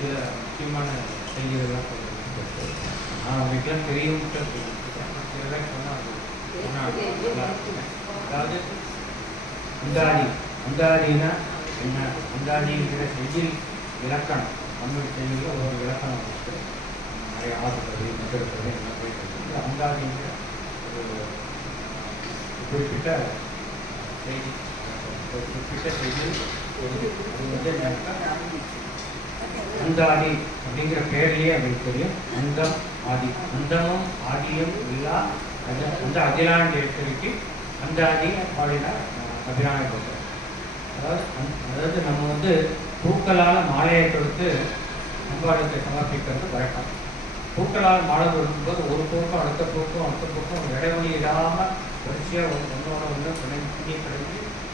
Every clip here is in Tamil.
சில முக்கியமான செய்திகள்லாம் சொல்லிட்டு நான் அவங்களுக்குலாம் தெரியும்ட்டு சிலதான் சொன்னால் அதாவது அந்தாதினா என்ன, அந்தாதிங்கிற செய்தியில் இலக்கணம் தமிழ் செய்தியில் ஒரு இலக்கணம் வச்சு நிறைய ஆசைப்படுறது நெருக்கிறது எல்லாம் போயிட்டு அந்தாதிங்கிற ஒரு குறிப்பிட்ட செய்தி அது வந்து அந்தாதி அப்படிங்கிற பேர்லேயே அவங்களுக்கு தெரியும். அந்தம் ஆதி, அந்தமும் ஆதியும் இல்லா அந்த அகிலாண்ட எழுத்தறிக்கு அந்தாதி பாடினா அபிராமி பக்தர். அதாவது நம்ம வந்து பூக்களால் மாலையை கொடுத்து அம்பாளுக்கு சமர்ப்பிக்கிறது வழக்கம். பூக்களால் மாலை கொடுக்கும்போது ஒரு பூக்கம் அடுத்த பூக்கம் இடைவெளி இல்லாமல் வரிசையாக ஒன்றோட ஒன்று பிணைஞ்சி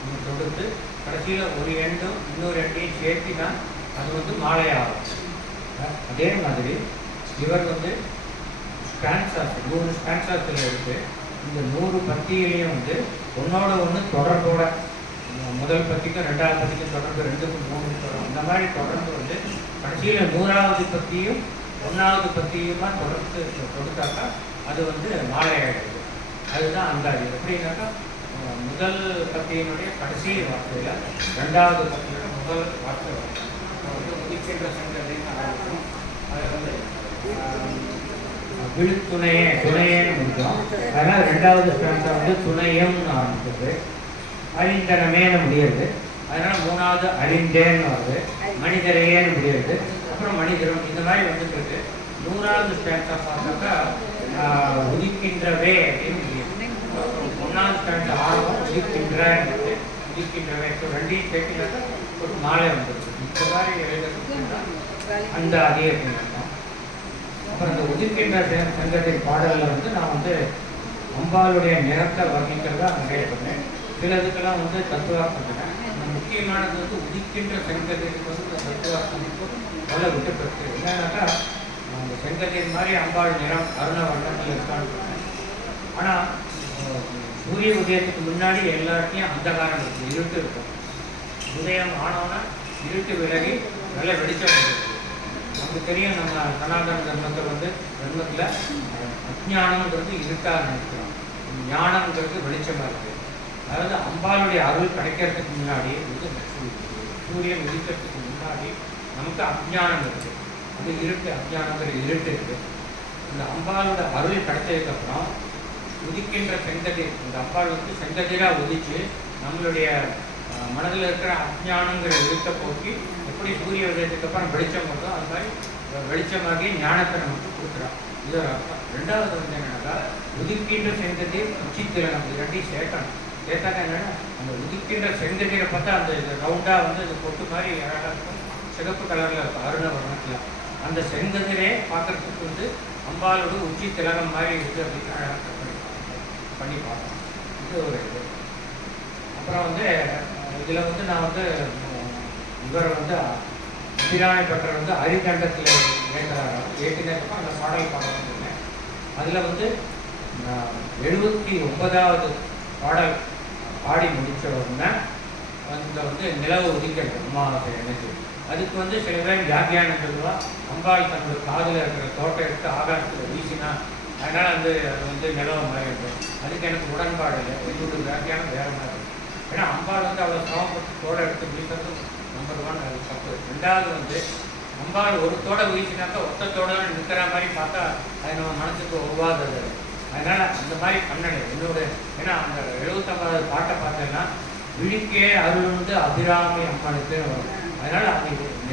நம்ம கொடுத்து கடைசியில் ஒரு எண்டும் இன்னொரு எண்டையும் சேர்த்தினா அது வந்து மாலையாகும். அதே மாதிரி இவர் வந்து ஸ்டான்சாஸ் 100 ஸ்டான்சாஸில் இருக்குது. இந்த 100 பத்தியிலையும் வந்து ஒன்றோட ஒன்று தொடர்போட முதல் பத்திக்கும் 2வது பத்திக்கும் தொடர்பு, 2க்கும் 3க்கும் தொடர்பு, இந்த மாதிரி தொடர்பு வந்து கடைசியில் 100வது பத்தியும் 1வது பத்தியுமா தொடர்ந்து கொடுத்தாக்கா அது வந்து மாலையாகிடுது. அதுதான் அந்தாதி. எப்படின்னாக்கா முதல் பத்தியினுடைய கடைசி வார்த்தையில் 2வது பத்தியோட முதல் வார்த்தை வந்து உதிக்கின்ற சென்றதையும் ஆரம்பிக்கும். அதை வந்து விழுத்துணையே துணையேன்னு முடிக்கும். அதனால் 2வது ஸ்டான்ஸா வந்து துணையம்னு ஆரம்பிச்சது. அழிந்தனமேன்னு முடியாது. அதனால் 3வது அழிந்தேன்னு வருது. மனிதரையேன்னு முடியாது. அப்புறம் மனிதரும் இந்த மாதிரி வந்துட்டு இருக்கு. 100வது ஸ்டான்ஸா பார்த்தாக்கா உதிக்கின்றவே அப்படின்னு முடியாது. 1வது ஸ்டான்ஸ் ஆரம்பம் உதிக்கின்றவே 2ஐயும் சேர்த்தினாக்கா ஒரு மாலை வந்துருக்கு. இந்த மாதிரி எழுதுறதுக்கு அந்த அதே அப்படின்னு. அப்புறம் இந்த உதிக்கின்ற சங்கத்தின் பாடலில் வந்து நான் வந்து அம்பாளுடைய நிறத்தை வர்ணிக்கிறதா நிறைய பண்ணேன். சிலதுக்கெல்லாம் வந்து தத்துவார்த்தம் பண்ணேன். முக்கியமானது வந்து உதிக்கின்ற செங்கதிற்கு வந்து தத்துவார்த்தம் நல்லா விட்டுப்பட்டு என்னன்னாக்கா அந்த செங்கதின் மாதிரி அம்பாள் நிறம் அருண வண்ணத்தில் இருக்கான்னு சொன்னேன். ஆனால் சூரிய உதயத்துக்கு முன்னாடி எல்லாத்தையும் அந்தகாரம் இருக்கும், இருட்டு இருக்கும். உதயம் ஆனோன்னா இருட்டு விலகி நல்ல வெளிச்சம் இருக்குது. நமக்கு தெரியும் நம்ம சனாதன தர்மத்தில் வந்து தர்மத்தில் அஜ்ஞானம்ங்கிறது இருட்டாக நினைக்கிறோம், ஞானம்ங்கிறது வெளிச்சமாக இருக்குது. அதாவது அம்பாளுடைய அருள் கிடைக்கிறதுக்கு முன்னாடி வந்து சூரியன் உதிக்கிறதுக்கு முன்னாடி நமக்கு அஜ்ஞானம் இருக்குது, அது இருட்டு, அஜ்ஞானங்கிற இருட்டு இருக்குது. இந்த அம்பாளோட அருள் கிடைச்சதுக்கப்புறம் உதிக்கின்ற செங்கதிர், இந்த அம்பாள் வந்து செங்கதிராக உதிச்சு நம்மளுடைய மனதில் இருக்கிற அஜ்ஞானங்கிற இருட்டை போக்கி எப்படி சூரிய உதயத்துக்கு அப்புறம் வெளிச்சம் வருதோ அது மாதிரி வெளிச்சமாகி ஞானத்தை நமக்கு கொடுக்குறோம். இது ஒரு அர்த்தம். 2வது வந்து என்னன்னாக்கா உதிக்கின்ற செங்கதிர் உச்சித்திரன், இது 2ஐயும் சேர்க்கணும். சேர்த்தாக்கா என்னன்னா அந்த உதிக்கின்ற செங்கதிரை பார்த்தா அந்த ரவுண்டாக வந்து அது பொட்டு மாதிரி அழகாக இருக்கும், சிகப்பு கலரில் இருக்கும், அருண வர்ணத்தில். அந்த செங்கதிரே பார்க்கறதுக்கு வந்து அம்பாலோட உச்சி திலகம் மாதிரி இருக்குது அப்படின்னு அழகாக பண்ணி பார்த்தோம். இது ஒரு இது. அப்புறம் வந்து இதில் வந்து நான் வந்து இவர் வந்து அபிராமி பட்டர் வந்து அரிகண்டத்தில் ஏற்றுறாரு. ஏற்றினதுக்கப்புறம் அந்த பாடல் பாடல் சொன்னேன். அதில் வந்து 79வது பாடல் பாடி முடித்த உடனே அதில் வந்து நிலவு உதிக்கிறது அமாவாசை அன்னைக்கு. அதுக்கு வந்து சில பேர் வியாக்கியானம் சொல்லுவா, அம்பாள் தன்னோட காதில் இருக்கிற தோட்டம் எடுத்து ஆகாசத்தில் வீசினா அதனால் அது வந்து நிலவு மாதிரி இருக்கும். அதுக்கு எனக்கு உடன்பாடு இல்லை. என்னோட வியாக்கியானம் வேறு மாதிரி இருக்கும். ஏன்னா அம்பாள் வந்து அவ்வளோ சமப்பட்டு தோடை எடுத்து வீசுறது நம்பர் 1, அது தப்பு. 2வது வந்து அம்பாள் ஒரு தோடை வீசினாக்கா ஒத்தத்தோட நிற்கிற மாதிரி பார்த்தா அது நம்ம மனசுக்கு ஒவ்வாதது. அதனால் அந்த மாதிரி பண்ணலை என்னோட. ஏன்னா அந்த 79வது பாட்டை பார்த்தேன்னா விழிக்கே அருள் வந்து அபிராமி அம்மாளுக்கு வரும். அதனால் அந்த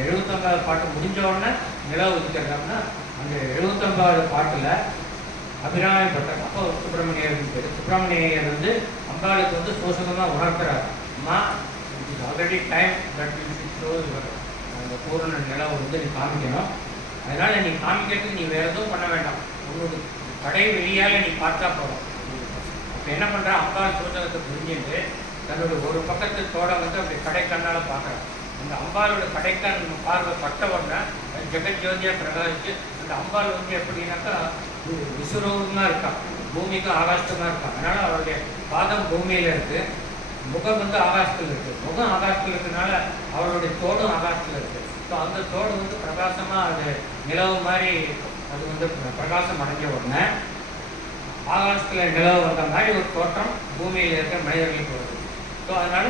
79வது பாட்டு முடிஞ்ச உடனே நிலவு உதிக்கிறதுனா அந்த 79வது பாட்டில் அபிராமி பட்டர் அப்போ சுப்பிரமணியர் பேர். சுப்பிரமணியர் வந்து அம்பாளுக்கு வந்து சோசகமாக உணர்த்துறாரு, அம்மா it is already time that you should show your அந்த பூரண நிலவை வந்து நீ காமிக்கணும். அதனால் நீ காமிக்கிறதுக்கு நீ வேறு எதுவும் பண்ண வேண்டாம், உன்னோட கடை வெளியால் நீ பார்த்தா போகிறோம். இப்போ என்ன பண்ணுறா, அம்பாள் சோசகத்தை புரிஞ்சுட்டு தன்னோட ஒரு பக்கத்து தோடை வந்து அப்படி கடை கண்ணால் பார்க்குறான். அந்த அம்பாளோட கடைக்கண் பார்வை பட்ட உடனே ஜெகஜோதியாக பிரகாசிச்சு அந்த அம்பாள் வந்து எப்படின்னாக்கா விஸ்வரூபமாக இருக்கான், பூமிக்கும் ஆகாசமாக இருக்கான். அதனால் அவருடைய பாதம் பூமியில் இருக்குது, முகம் வந்து ஆகாசத்தில் இருக்குது. முகம் ஆகாசத்தில் இருக்கிறதுனால அவருடைய தோடும் ஆகாசத்தில் இருக்குது. ஸோ அந்த தோடு வந்து பிரகாசமாக அது நிலவு மாதிரி அது வந்து பிரகாசம் அடைஞ்ச உடனே ஆகாசத்தில் நிலவு வந்த மாதிரி ஒரு தோற்றம் பூமியில் இருக்க மனிதர்களுக்கு வருது. ஸோ அதனால்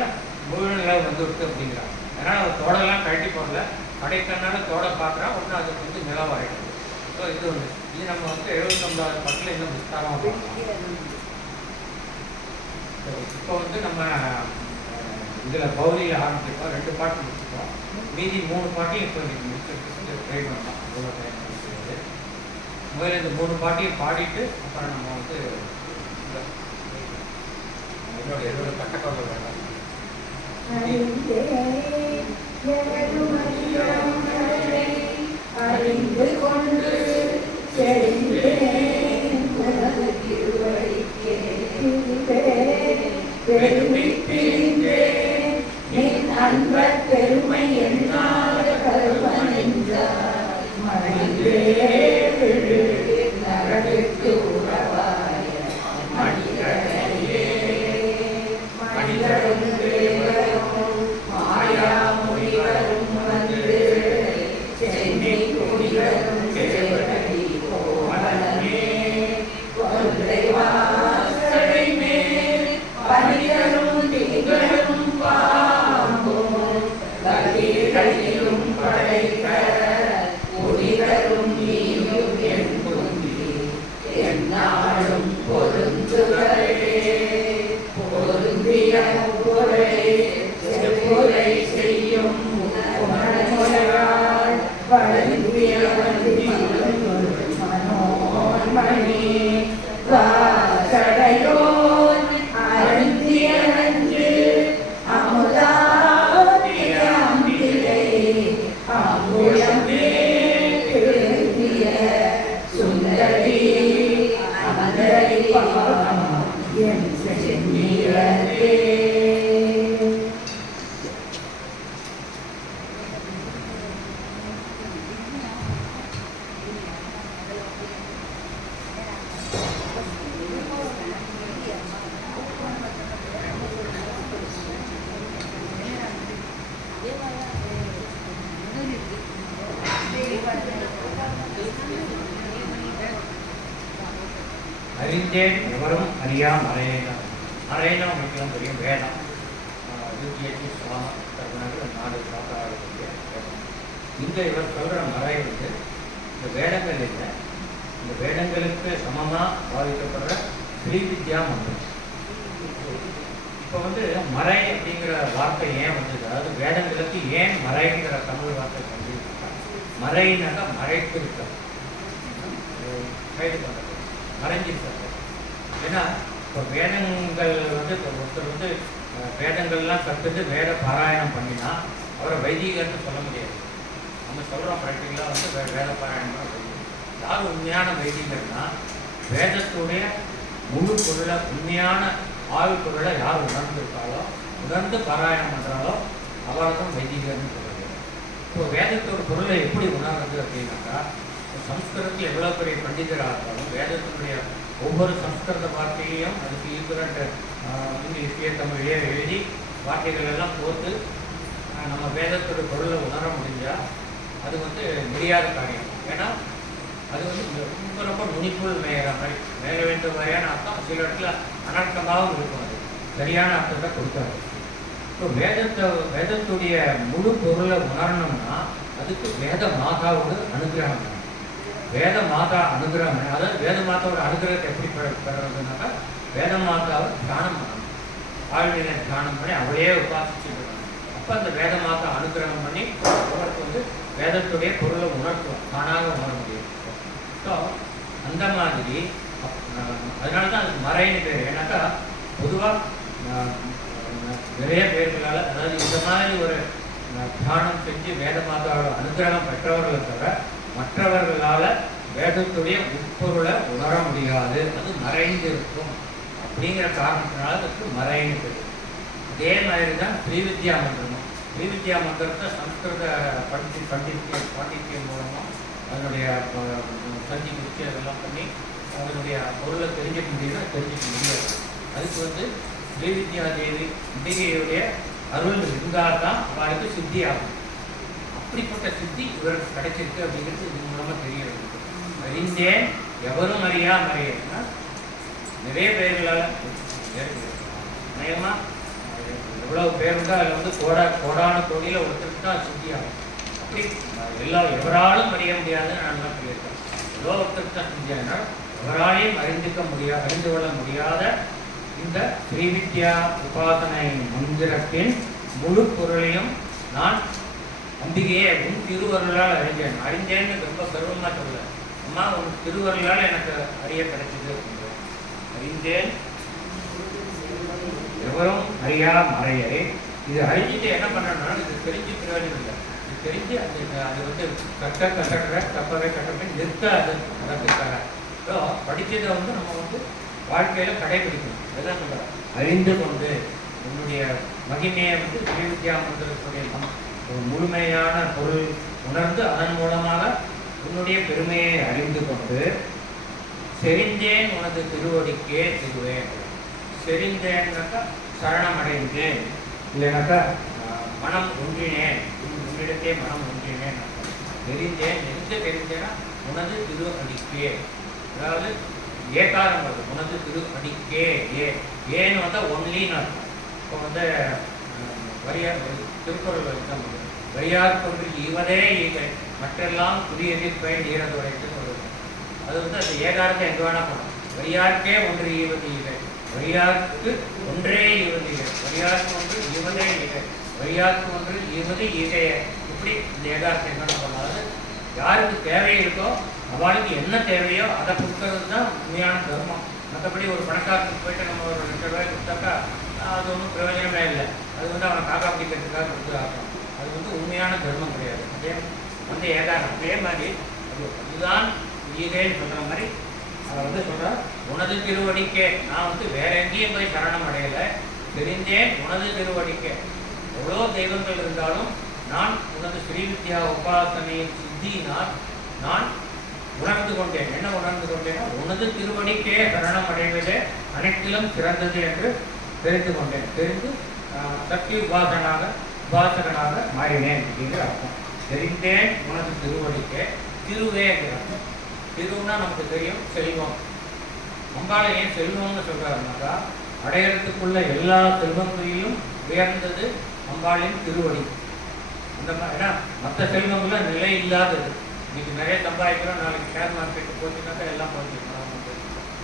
முழு நிலவு வந்து விட்டு அப்படிங்கிறாங்க. அதனால் அவர் தோடெல்லாம் கழட்டி போடல, கடைக்கண்ணால தோடை பார்க்குறோம் ஒன்று அதுக்கு வந்து நிலவாயிடுது. ஸோ இது ஒன்று. இது நம்ம வந்து 79வது பட்டில் இன்னும் விஸ்தாரமாக பார்க்கலாம். இப்போ வந்து நம்ம இதில் பௌதியில் ஆரம்பிச்சிருக்கோம், 2 பாட்டு முடிச்சிருக்கோம். மீதி 3 பாட்டையும் இப்போ இன்றைக்கி முடிச்சிருக்கு ட்ரை பண்ணலாம். அவ்வளோ டைம் முடிச்சிருக்குது. முதல்ல இந்த 3 பாட்டையும் பாடிட்டு அப்புறம் நம்ம வந்து என்னோட கட்டக்கோளை வேண்டாம். அறிந்து கொண்டு பெருமை பிரிந்தேன் என் அன்பர் பெருமை என்னாத கருவன் என்றார் மனிதே நரகுக்கு உறவாய மனிதரையே மனிதரும் தேவரும் மாயா முனிவரும் வந்து சென்னை குடிவரும் சேவடி போவனே கொன்றை வாசலை மேல் பனிதரும் திங்களும் பாம்பும் கதிரடியும் படைக்க குடிதரும் நீயும் என் குந்தி என்னாலும் பொருந்துகளே பொருந்திய முறை செவ்வுரை செய்யும் முறையால் வழங்கிய மனோன்மணி வாசடையோன் அருந்திய நன்று அமுதாத்திய அம்பிகை அம்புயமே திருந்திய சுந்தரி அமதரிப்பா என் சென்னியதே. அறிந்தேன் எவரும் அறியா மறையினம். மறையினம் உங்களுக்கு தெரியும், வேதம். யூஜிஎச்சி சுவாம கருணாக 4 சாத்தாவுடைய வேதம். இங்கே இவர் சொல்கிற மறை வந்து இந்த வேதங்கள் இல்லை, இந்த வேதங்களுக்கு சமமாக பாதிக்கப்படுற ஸ்ரீவித்யா மந்திரம். இப்போ வந்து மறை அப்படிங்கிற வார்த்தை ஏன் வந்தது, அதாவது வேதங்களுக்கு ஏன் மறைங்கிற தமிழ் வார்த்தை கண்டுபிடிச்சா, மறைனாக்கா மறைத்து இருக்கிறது, கைது பண்ணுறது, மறைஞ்சிருக்கிறது. ஏன்னா இப்போ வேதங்கள் வந்து ஒருத்தர் வந்து வேதங்கள்லாம் கற்றுட்டு வேத பாராயணம் பண்ணினா அவரை வைதிகர்னு சொல்ல முடியாது. நம்ம சொல்கிறோம் ப்ராக்டிக்கலாக வந்து வேத பாராயணம் தான் வைதிகம். யார் உண்மையான வைதிகர்னா வேதத்துடைய முழு பொருளை, உண்மையான ஆயுள் பொருளை யார் உணர்ந்திருக்காளோ, உணர்ந்து பாராயணம் பண்ணுறாலோ அவரை தான் வைதிகர்னு சொல்லுது. இப்போ வேதத்தோட பொருளை எப்படி உணர்றது அப்படின்னாக்கா, சம்ஸ்கிருதத்தில் எவ்வளோ பெரிய பண்டிதராக இருந்தாலும் வேதத்தினுடைய ஒவ்வொரு சம்ஸ்கிருத வார்த்தையையும் அதுக்கு ஈக்குவலண்ட் இங்கிலீஷ்லேயே தமிழையே எழுதி வார்த்தைகள் எல்லாம் போட்டு நம்ம வேதத்தோட பொருளை உணர முடிஞ்சால் அது வந்து முடியாத காரியம். ஏன்னா அது வந்து ரொம்ப ரொம்ப நுனிப்புள் மேயிற மாதிரி மேல வேண்டும் வரையான அர்த்தம், சில இடத்துல அனர்த்தமாகவும் இருக்கும், அது சரியான அர்த்தத்தை கொடுக்காது. இப்போ வேதத்துடைய முழு பொருளை உணரணும்னா அதுக்கு வேத மாதாவோட அனுகிரகம். வேத மாதா அனுகிரகம், அதாவது வேத மாதாவோட அனுகிரகத்தை எப்படி பெறதுனாக்கா வேத மாதாவை தியானம் பண்ணணும், ஆழ்நிலை தியானம் பண்ணி அவளையே உபாசிச்சுட்டு. அப்போ அந்த வேத மாதா அனுகிரகம் பண்ணி அவருக்கு வந்து வேதத்துடைய பொருளை உணர்த்துவோம், தானாக உணர முடியும். ஸோ அந்த மாதிரி அதனால தான் அதுக்கு மறைன்னு பேர். ஏன்னாக்கா பொதுவாக நிறைய பேர்களால், அதாவது இந்த மாதிரி ஒரு தியானம் செஞ்சு வேத மாதாவோட அனுகிரகம் பெற்றவர்களை தவிர மற்றவர்களால் வேதத்துடைய உட்பொருளை உணர முடியாது, அது மறைந்து இருக்கும். அப்படிங்கிற காரணத்தினால அதுக்கு மறைன்னு பேர். அதே மாதிரி தான் ஸ்ரீவித்யா மந்திரமும். ஸ்ரீவித்யா மந்திரத்தை சம்ஸ்கிருத பாண்டித்யம் மூலமாக அதனுடைய சந்தி குறித்து அதெல்லாம் பண்ணி அதனுடைய பொருளை தெரிஞ்சுக்க முடியும்னா தெரிஞ்சுக்க முடியாது. அதுக்கு வந்து ஸ்ரீவித்யா தேவி அம்பிகையுடைய அருள் இருந்தால் தான் அவளுக்கு சித்தி ஆகும். அப்படிப்பட்ட அப்பேற்பட்ட சித்தி இவருக்கு கிடைச்சிருக்கு அப்படிங்கிறது இது மூலமாக தெரிய வருது. அறிந்தேன் எவரும் அறியா மறையன்னா நிறைய பேர்களால் நயமாக எவ்வளவு பேர் இருந்தால் அதில் வந்து கோடான கோடியில் ஒருத்தருக்கு தான் சித்தியாகும். அப்படி எவராலும் அறிய முடியாதுன்னு நான் தான் சொல்லியிருக்கேன். ஏதோ ஒருத்தருக்கு தான் சித்தியானா எவராலையும் அறிந்து கொள்ள முடியாத இந்த ஸ்ரீவித்யா உபாசனை மந்திரத்தின் முழு பொருளையும் நான் அம்பிகையே உன் திருவருளால் அறிஞ்சேன்னு ரொம்ப கர்வமாக சொல்ல. அம்மா உன் திருவருளால் எனக்கு அறிய கிடைச்சது. அறிந்தேன் எவரும் அறியா மறையரே. இது அறிஞ்சிட்டு என்ன பண்ணணும்னா இது தெரிஞ்சு பிரயோஜனம் இல்லை. இது தெரிஞ்சு அது வந்து கட்டப்பை நிறுத்த அது நடந்துக்காக. ஸோ படித்ததை வந்து நம்ம வந்து வாழ்க்கையில் கடைபிடிக்கணும். இதெல்லாம் சொல்கிறேன். அறிந்து கொண்டு உன்னுடைய மகிமையை வந்து ஸ்ரீவித்யா மந்திரத்துடைய ஒரு முழுமையான பொருள் உணர்ந்து அதன் மூலமாக உன்னுடைய பெருமையை அறிந்து கொண்டு செறிந்தேன் உனது திருவடிக்கே திருவேன். செறிந்தேன்னாக்கா சரணம் அடைந்தேன், இல்லைனாக்கா மனம் ஒன்றினேன், உன்னிடத்தே மனம் ஒன்றினேன். தெரிந்தேன் தெரிஞ்சேன்னா உனது திரு அடிக்கே, அதாவது ஏகாரம் வருது. உனது திரு அடிக்கே ஏன்னு வந்தால் ஒன்லின்னு அர்த்தம். இப்போ வந்து திருக்குறள் வரைக்கும் வையார் கொன்று ஈவதே ஈகை மற்றெல்லாம் புதிய எதிர்ப்பயன் ஈரதுரைக்குன்னு வருது. அது வந்து அந்த ஏகாரத்தை எங்கே வேணால் போகணும். வையாருக்கே ஒன்று ஈவது ஈகை, வையாருக்கு ஒன்றே ஈவது ஈகை, வையாருக்கு ஒன்று ஈவதே ஈகை, வையாருக்கு ஒன்று ஈவது ஈகையை. இப்படி இந்த ஏகாரத்தை எங்கே போகணும். அதாவது யாருக்கு தேவை இருக்கோ அவளுக்கு என்ன தேவையோ அதை கொடுக்கறது தான் உண்மையான தர்மம். மற்றபடி ஒரு பணக்காரத்துக்கு போயிட்டு நம்ம ஒரு 2 ரூபாய் கொடுத்தாக்கா அது ஒன்றும் பிரயோஜனமே இல்லை. அது வந்து அவனை காக்கா பிடிக்கிறதுக்காக கொடுத்து ஆகணும். அது வந்து உண்மையான தர்மம் கிடையாது. அதே வந்து ஏகாரம் அதே மாதிரி அதுதான் ஈகைன்னு சொல்கிற மாதிரி அதை வந்து சொல்கிறேன். உனது திருவடிக்கே நான் வந்து வேற எங்கேயும் போய் சரணம் அடையலை. தெரிந்தேன் உனது திருவடிக்கே. எவ்வளோ தெய்வங்கள் இருந்தாலும் நான் உனது ஸ்ரீவித்யா உபாசனையின் சித்தியினால் நான் உணர்ந்து கொண்டேன். என்ன உணர்ந்து கொண்டேன்னா உனது திருவடிக்கே சரணம் அடைவதே அனைத்திலும் சிறந்தது என்று தெரிந்து கொண்டேன். தெரிந்து சக்தி உபாசகனாக மாறினேன் அப்படிங்கிற அர்த்தம். தெரிந்தேன் உனது திருவடிக்கே திருவேங்கிறாங்க. திருவுன்னா நமக்கு தெரியும் செல்வம். அம்பாளை ஏன் செல்வம்னு சொல்றாருனாக்கா அடையறதுக்குள்ள எல்லா செல்வங்களிலும் உயர்ந்தது அம்பாளின் திருவடி. அந்த மாதிரி ஏன்னா மற்ற செல்வங்கள்லாம் நிலை இல்லாதது. இன்னைக்கு நிறைய சம்பாதிக்கிறோம், நாளைக்கு ஷேர் மார்க்கெட்டு போச்சுனாக்கா எல்லாம் போச்சுருக்கோம்.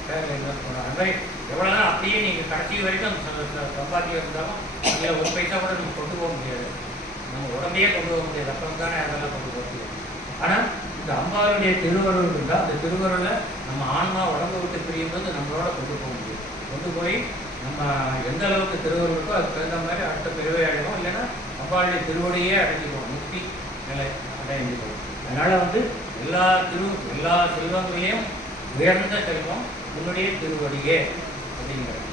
ஷேரில் இன்வெஸ்ட் பண்ணோம். அது மாதிரி எவ்வளோனா அப்படியே நீங்கள் கடைசி வரைக்கும் சம்பாதிக்க இருந்தாலும் அதில் ஒரு பைசா கூட நம்ம கொண்டு போக முடியாது. நம்ம உடம்பையே கொண்டு போக முடியாது. அப்புறம் தானே அதெல்லாம் கொண்டு போக முடியாது. ஆனால் இந்த அம்பாளுடைய திருவருள் இருந்தால் அந்த திருவருளை நம்ம ஆன்மா உடம்பு விட்டு பிரியும் போது நம்மளோட கொண்டு போக முடியும். கொண்டு போய் நம்ம எந்த அளவுக்கு திருவருள் இருக்கோ அதுக்கு தகுந்த மாதிரி அடுத்த பிரிவை அடைவோம். இல்லைன்னா அம்பாளுடைய திருவடியே அடைஞ்சிக்குவோம், முக்தி நிலை அடைஞ்சிக்குவோம். அதனால் வந்து எல்லா செல்வங்களையும் உயர்ந்த செல்வம் உன்னுடைய திருவடியே அப்படிங்கிறது.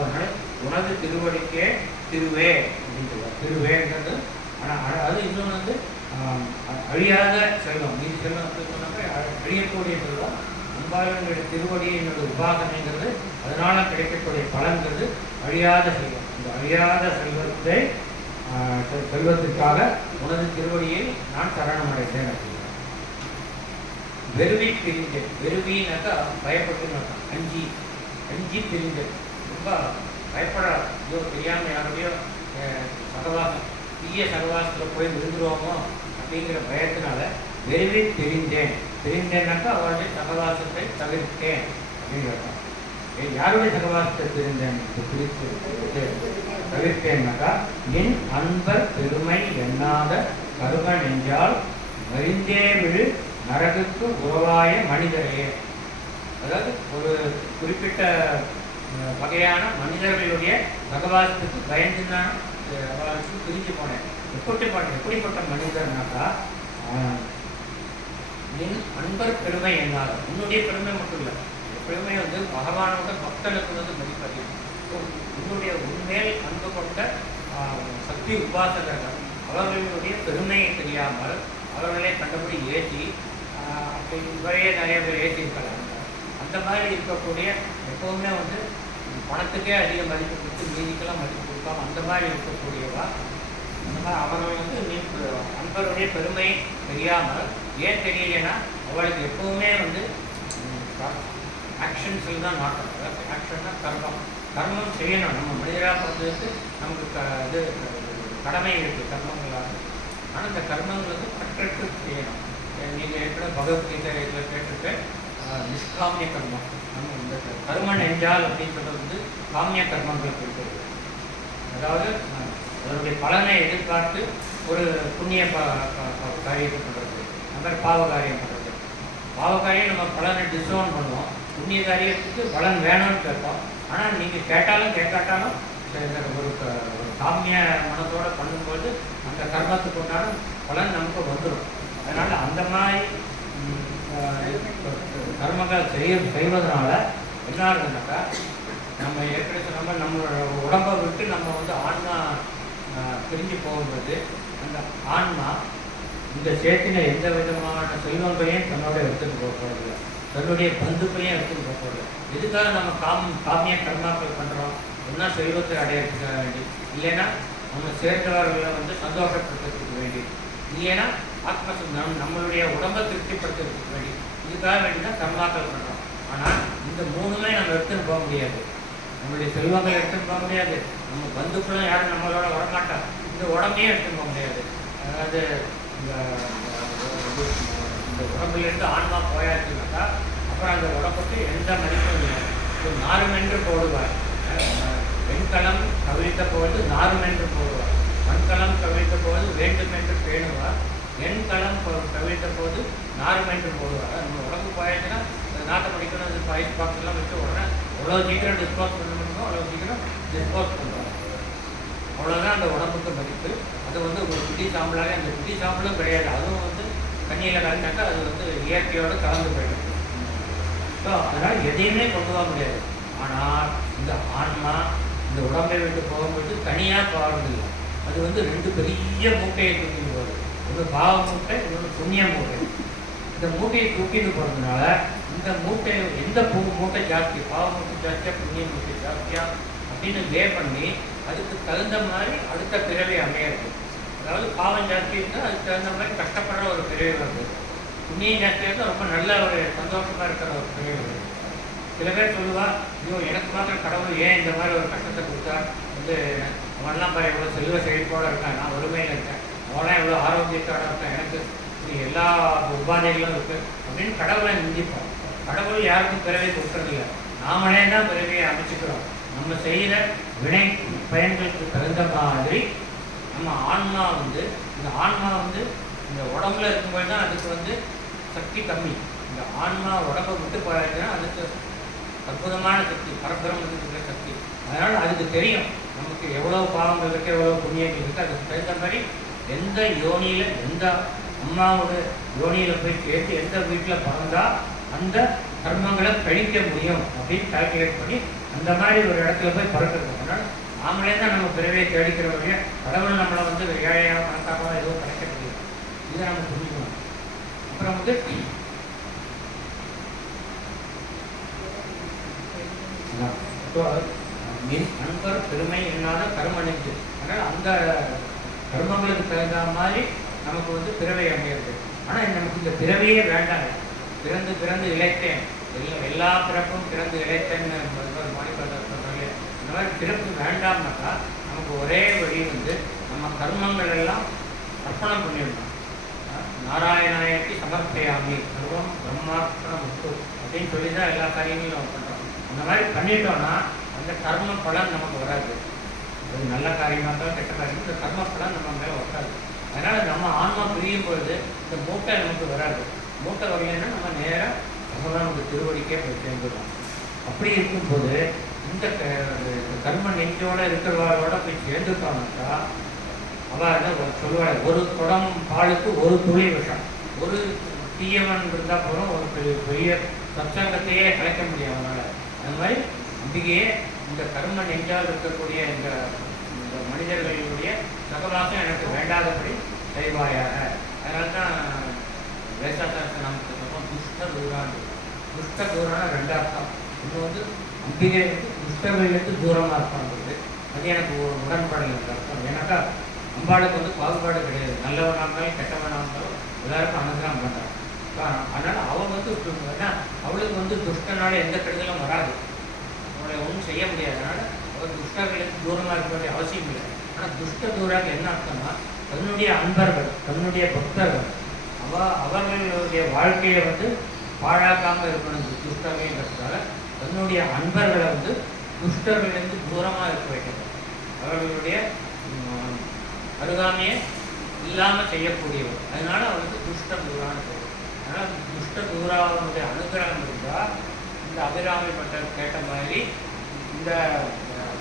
அதனால் உனது திருவடிக்கே திருவே அப்படின்னு சொல்லுவார். திருவேங்கிறது ஆனால் அது இன்னொன்று வந்து அழியாத செல்வம். மீதி செல்வம் வந்து சொன்னாக்க அழியக்கூடிய செல்வம். அம்பாளுடைய திருவடியை என்னோட உபாசனைங்கிறது அதனால் கிடைக்கக்கூடிய பலன்கிறது அழியாத செல்வம். இந்த அழியாத செல்வத்திற்காக உனது திருவடியை நான் சரணம் அடைந்தேன் அப்படிங்கிறேன். வெறுவி பிரிஞ்சேன். வெறுவினாக்கா பயப்பட்டு அஞ்சி பிரிஞ்சேன். ரொம்ப பயப்படாது. ஐயோ தெரியாமல் யாருடையோ சகவாசம் தீய சகவாசத்தில் போய் விழுந்துருவோமோ அப்படிங்கிற பயத்தினால வெறுவி பிரிந்தேன்னாக்கா அவருடைய சகவாசத்தை தவிர்த்தேன் அப்படிங்கிறதான். யாருடைய சகவாசத்தை தவிர்த்தேன்னாக்கா என் அன்பர் பெருமை எண்ணாத கரும நெஞ்சால் மறிந்தே விழு நரகுக்கு உறவாய மனிதரையே. அதாவது ஒரு குறிப்பிட்ட வகையான மனிதர்களுடைய சகவாசத்துக்கு பயந்து நான் அவளுக்கு பிரிஞ்சு போனேன். எப்படிப்பட்ட மனிதர்னாக்கா என் அன்பர் பெருமை என்னால. உன்னுடைய பெருமை மட்டும் இல்லை, பெருமை வந்து பகவானோட பக்தனுக்கு வந்து மதிப்பது. உன்னுடைய உண்மையில் அன்பு கொண்ட சக்தி உபாசகர்கள் அவர்களுடைய பெருமையை தெரியாமல் அவர்களை கண்டபடி ஏற்றி இவரையே நிறைய பேர் ஏற்றிருக்கலாம். அந்த மாதிரி இருக்கக்கூடிய எப்போவுமே வந்து பணத்துக்கே அதிக மதிப்பு கொடுத்து மீதிக்கெல்லாம் மதிப்பு கொடுக்காம அந்த மாதிரி இருக்கக்கூடியவா அந்த மாதிரி அவர்கள் வந்து அன்பருடைய பெருமை தெரியாமல் ஏன் தெரியலைன்னா அவளுக்கு எப்பவுமே வந்து ஆக்ஷன்ஸில் தான் நாட்டம். அதாவது ஆக்ஷன்னா கர்மம் செய்யணும். நம்ம மனிதராக பிறந்ததுக்கு நமக்கு இது கடமை இருக்குது கர்மங்களாக. ஆனால் இந்த கர்மங்கள் வந்து பற்றற்று செய்யணும். நீங்கள் ஏற்கனவே பகவத்கீதையில் கேட்டிருக்க நிஷ்காமிய கர்மம். நம்ம இந்த கர்ம நெஞ்சால் அப்படின்னு சொல்கிறது வந்து காமிய கர்மங்கள் இருக்கிறது. அதாவது அதனுடைய பலனை எதிர்பார்த்து ஒரு புண்ணிய காரியத்தை பண்ணுறது, அந்த மாதிரி பாவ காரியம் பண்ணுறது. பாவ காரியம் நம்ம பலனை டிசோன் பண்ணுவோம், புண்ணிய காரியத்துக்கு பலன் வேணும்னு கேட்போம். ஆனால் நீங்கள் கேட்டாலும் கேட்காட்டாலும் ஒரு காமிய மனத்தோடு பண்ணும்போது அந்த கர்மத்துக்கு உண்டான பலன் நமக்கு வந்துடும். அதனால் அந்த மாதிரி கர்மங்கள் செய்வதனால என்ன ஆகுதுனாக்கா, நம்ம ஏற்கனவே சொன்ன நம்மளோட உடம்பை விட்டு நம்ம வந்து ஆன்மா பிரிஞ்சு போகும்போது அந்த ஆன்மா இந்த சேர்த்தின எந்த விதமான செல்வங்களையும் தன்னோட எடுத்துகிட்டு போக போகிறது, தன்னுடைய பந்துக்களையும் எடுத்துகிட்டு போக போகிறது. எதுக்காக நம்ம காமிய கர்மாக்கள் பண்ணுறோம்? ஒன்றா செல்வத்தை அடையிறதுக்காக வேண்டி, இல்லைன்னா நம்ம சேர்ந்தவர்களை வந்து சந்தோஷப்படுத்துறதுக்கு வேண்டி, இல்லைன்னா நம்மளுடைய உடம்பை திருப்திப்படுத்துறதுக்கு வேண்டி, இதுக்காக வேண்டி தான் கர்மாக்கள் பண்ணுறோம். ஆனால் இந்த மூணுமே நம்ம எடுத்துன்னு போக முடியாது. நம்மளுடைய செல்வங்களை எடுத்துன்னு போக முடியாது, நம்ம பந்துக்களும் யாரும் நம்மளோட வரமாட்டாங்க, இந்த உடம்பையும் எடுத்துன்னு போக முடியாது. அதாவது இந்த உடம்புலேருந்து ஆன்மா போயாச்சுனாக்கா அப்புறம் அந்த உடம்புக்கு எந்த மதிப்பும் இல்லை. ஒரு நாருமென்று போடுவார், வெண்கலம் கவிழ்த்த போது நாருமென்று போடுவார், மண்கலம் கவிழ்த்த போது வேண்டுமென்று பேணுவார், வெண்கலம் கவிழ்த்த போது நாருமென்று போடுவார். நம்ம உடம்பு போயாச்சுன்னா நாட்டை படிக்கணும், அது ஐஸ் பாக்ஸ்லாம் வச்சு உடனே எவ்வளோ சீக்கிரம் டிஸ்போஸ் பண்ண முடியுமோ அவ்வளோ சீக்கிரம் டிஸ்போஸ் பண்ணுவாங்க. அவ்வளோதான் அந்த உடம்புக்கு மதிப்பு. அது வந்து ஒரு குட்டி சாம்பலாக, அந்த குட்டி சாம்பலும் கிடையாது, அதுவும் வந்து தண்ணியில் கலந்தாக்கா அது வந்து இயற்கையோடு கலந்து போயிடும். ஸோ அதனால் எதையுமே கொண்டு போக முடியாது. ஆனால் இந்த ஆன்மா இந்த உடம்பை விட்டு போகும்போது தனியாக போகிறதில்லை. அது வந்து ரெண்டு பெரிய மூட்டையை தூக்கிட்டு போகுது. ஒன்று பாவ மூட்டை, இன்னொன்று புண்ணிய மூட்டை. இந்த மூட்டையை தூக்கிட்டு போகிறதுனால இந்த மூட்டை எந்த மூட்டை ஜாஸ்தி, பாவ மூட்டை ஜாஸ்தியாக புண்ணிய மூட்டை ஜாஸ்தியாக அப்படின்னு வே பண்ணி அதுக்கு தகுந்த மாதிரி அடுத்த பிறவி அமையாது. அதாவது பாவம் ஜாஸ்தி இருந்தால் அதுக்கு தகுந்த மாதிரி கஷ்டப்படுற ஒரு பிறவி வருது, புண்ணியம் ஜாஸ்தியாக இருந்தால் ரொம்ப நல்ல ஒரு சந்தோஷமாக இருக்கிற ஒரு பிறவி வருது. சில பேர் சொல்லுவா, ஐயோ எனக்கு மாத்திரம் கடவுள் ஏன் இந்த மாதிரி ஒரு கஷ்டத்தை கொடுத்தா, வந்து அவன்லாம் பாரு எவ்வளோ செல்வ செழிப்போடு இருக்கான், நான் ஒருமையில் இருக்கேன், அவன்லாம் எவ்வளோ ஆரோக்கியத்தோடு இருக்கேன், எனக்கு எல்லா உபாதைகளும் இருக்குது அப்படின்னு கடவுளை நிந்திப்போம். கடவுள் யாருக்கும் பிறவை கொடுக்கறதில்லை, நாமளே தான் பிறவியை அமைச்சுக்கிறோம். நம்ம செய்கிற வினை பயன்களுக்கு தகுந்த மாதிரி நம்ம ஆன்மா வந்து இந்த உடம்புல இருக்கும்போது தான் அதுக்கு வந்து சக்தி கம்மி. இந்த ஆன்மா உடம்பை விட்டு போயாச்சுன்னா அதுக்கு அற்புதமான சக்தி, பரபிரமத்துக்கு சக்தி. அதனால் அதுக்கு தெரியும் நமக்கு எவ்வளோ பாவங்கள் இருக்குது, எவ்வளோ புண்ணியங்கள் இருக்குது. அதுக்கு தகுந்த மாதிரி எந்த யோனியில், எந்த அம்மாவோட யோனியில் போய் சேர்த்து எந்த வீட்டில் பிறந்தால் அந்த கர்மங்களை கழிக்க முடியும் அப்படின்னு கால்குலேட் பண்ணி அந்த மாதிரி ஒரு இடத்துல போய் பிறக்கிறது. அதனால் நாமளே தான் நம்ம பிறவையை தேடிக்கிற வழியா, கடவுள் நம்மளை வந்து ஏழையாக பணக்காரமாக எதுவும் கிடைக்க முடியும். இதை நம்ம புரிஞ்சுக்கணும். அப்புறம் வந்து அன்பர் பெருமை என்னாத கர்ம நெஞ்சு. அதனால் அந்த கர்மங்களுக்கு தகுந்த மாதிரி நமக்கு வந்து பிறவை அமையிறது. ஆனால் நமக்கு இந்த பிறவையே வேண்டாம். பிறந்து பிறந்து இழைத்தேன், எல்லா பிறப்பும் பிறந்து இழைத்தேன்னு மாணிக்கவாசகர் சொல்கிறாங்க. இந்த மாதிரி பிறப்பு வேண்டாம்னாக்கா நமக்கு ஒரே வழி வந்து நம்ம கர்மங்கள் எல்லாம் அர்ப்பணம் பண்ணிடணும். நாராயணாயக்கு சமர்ப்பயாமி சர்வம் பிரம்மார்ப்பணம் முத்து அப்படின்னு சொல்லி தான் எல்லா காரியங்களும் நம்ம பண்ணுறோம். அந்த மாதிரி பண்ணிட்டோம்னா அந்த கர்ம பலன் நமக்கு வராது. அது நல்ல காரியமாக இருந்தாலும் கெட்ட காரியம், இந்த கர்ம பலன் நம்ம மேலே வராது. அதனால் நம்ம ஆன்மா பிரியும் பொழுது இந்த மூட்டை நமக்கு வராது. மூட்டை வரலைன்னா நம்ம நேராக பகவானுடைய திருவடிக்கே போய் சேர்ந்துடுவோம். அப்படி இருக்கும்போது இந்த கர்ம நெஞ்சோடு இருக்கிறவர்களோட போய் சேர்ந்துட்டோம்னாக்கா அவள் என்ன சொல்லுவாள், ஒரு குடம் பாலுக்கு ஒரு துளி விஷம். ஒரு தீயவன் இருந்தால் போகிறோம், ஒரு பெரிய சத்சங்கத்தையே கலைக்க முடியும் அவனால். அது மாதிரி அம்பிகையே இந்த கர்ம நெஞ்சால் இருக்கக்கூடிய இந்த மனிதர்களுடைய சகவாசம் எனக்கு வேண்டாதபடி செய்வாயாக. அதனால தான் வேசாசாஸ்திர நமக்கு சொல்லுவோம் துஷ்ட தூரான். துஷ்ட தூரான ரெண்டு அர்த்தம். இன்னும் வந்து அம்பிகை வந்து துஷ்டர்களுக்கு தூரமாக இருப்பாங்கிறது அது எனக்கு உடன்பாடு அர்த்தம். ஏன்னாக்கா அம்பாளுக்கு வந்து பாகுபாடு கிடையாது. நல்லவனாக இருந்தாலும் கெட்டவனாக இருந்தாலும் எல்லாருக்கும் அனுகிரகம் பண்ணுறான். அதனால் அவள் வந்து ஏன்னா அவளுக்கு வந்து துஷ்டனால எந்த கெடுதலும் வராது, அவளை ஒன்றும் செய்ய முடியாது. அதனால் அவர் துஷ்டர்களுக்கு தூரமாக இருக்க வேண்டிய அவசியம் இல்லை. ஆனால் துஷ்ட தூராக என்ன அர்த்தம்னா தன்னுடைய அன்பர்கள், தன்னுடைய பக்தர்கள் அவர்களுடைய வாழ்க்கையை வந்து பாழாக்காமல் இருக்கணும். துஷ்டர்கள்ங்கிறதுனால தன்னுடைய அன்பர்களை வந்து துஷ்டர்களிலிருந்து தூரமாக இருக்க வைக்கணும். அவர்களுடைய அருகாமையை இல்லாமல் செய்யக்கூடியவர். அதனால அவருக்கு துஷ்ட தூரான்னு சொல்லுவார். அதனால் துஷ்ட தூராவுடைய அனுகிரகம் இருந்தால் இந்த அபிராமி பட்டர் கேட்ட மாதிரி இந்த